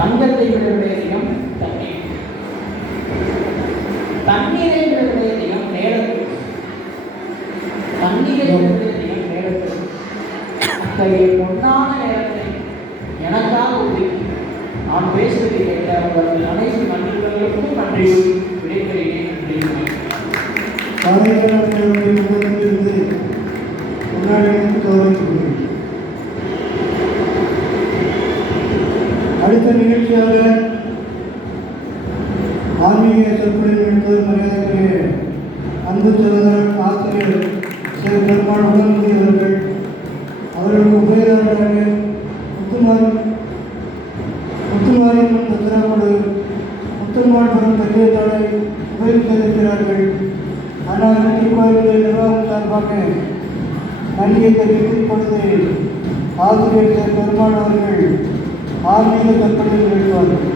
தங்கத்தை விட விலையதிகம் தண்ணீர், தண்ணீரை விட விலையதிகம் நேரத்தில், தண்ணீரை விட விலையதிகம் நேரத்தில், அத்தகைய பொன்னான நேரத்தை எனக்காக ஒதுக்கி நான் பேசுவதை கேட்ட அவர்கள் அனைத்து நன்றிகளுக்கும் நன்றி கூறி விடைபெறுகிறேன். அடுத்த நிகழ்ச்சியாக ஆன்மீக சொற்பொழிவு என்பது மரியாதைக்குரிய அன்பு சகோதரர் ஆசிரியர் சிறு பெருமாள் உடன்படி அவர்கள், அவர்களுக்கு உபயோகமாக முத்துமாரின் முன் தத்திரமோடு முத்துமாள் பெறும் பெரியதாளை உபயோகித்திருக்கிறார்கள். ஆனால் திருக்கோயிலுடைய நிர்வாகம் சார்பாக நன்றியை தெரிவித்துக் கொண்டு ஆசிரியர் பெருமாள் அவர்கள் ஆன்மீக சொற்பொழிவு நிகழ்த்துவார்கள்.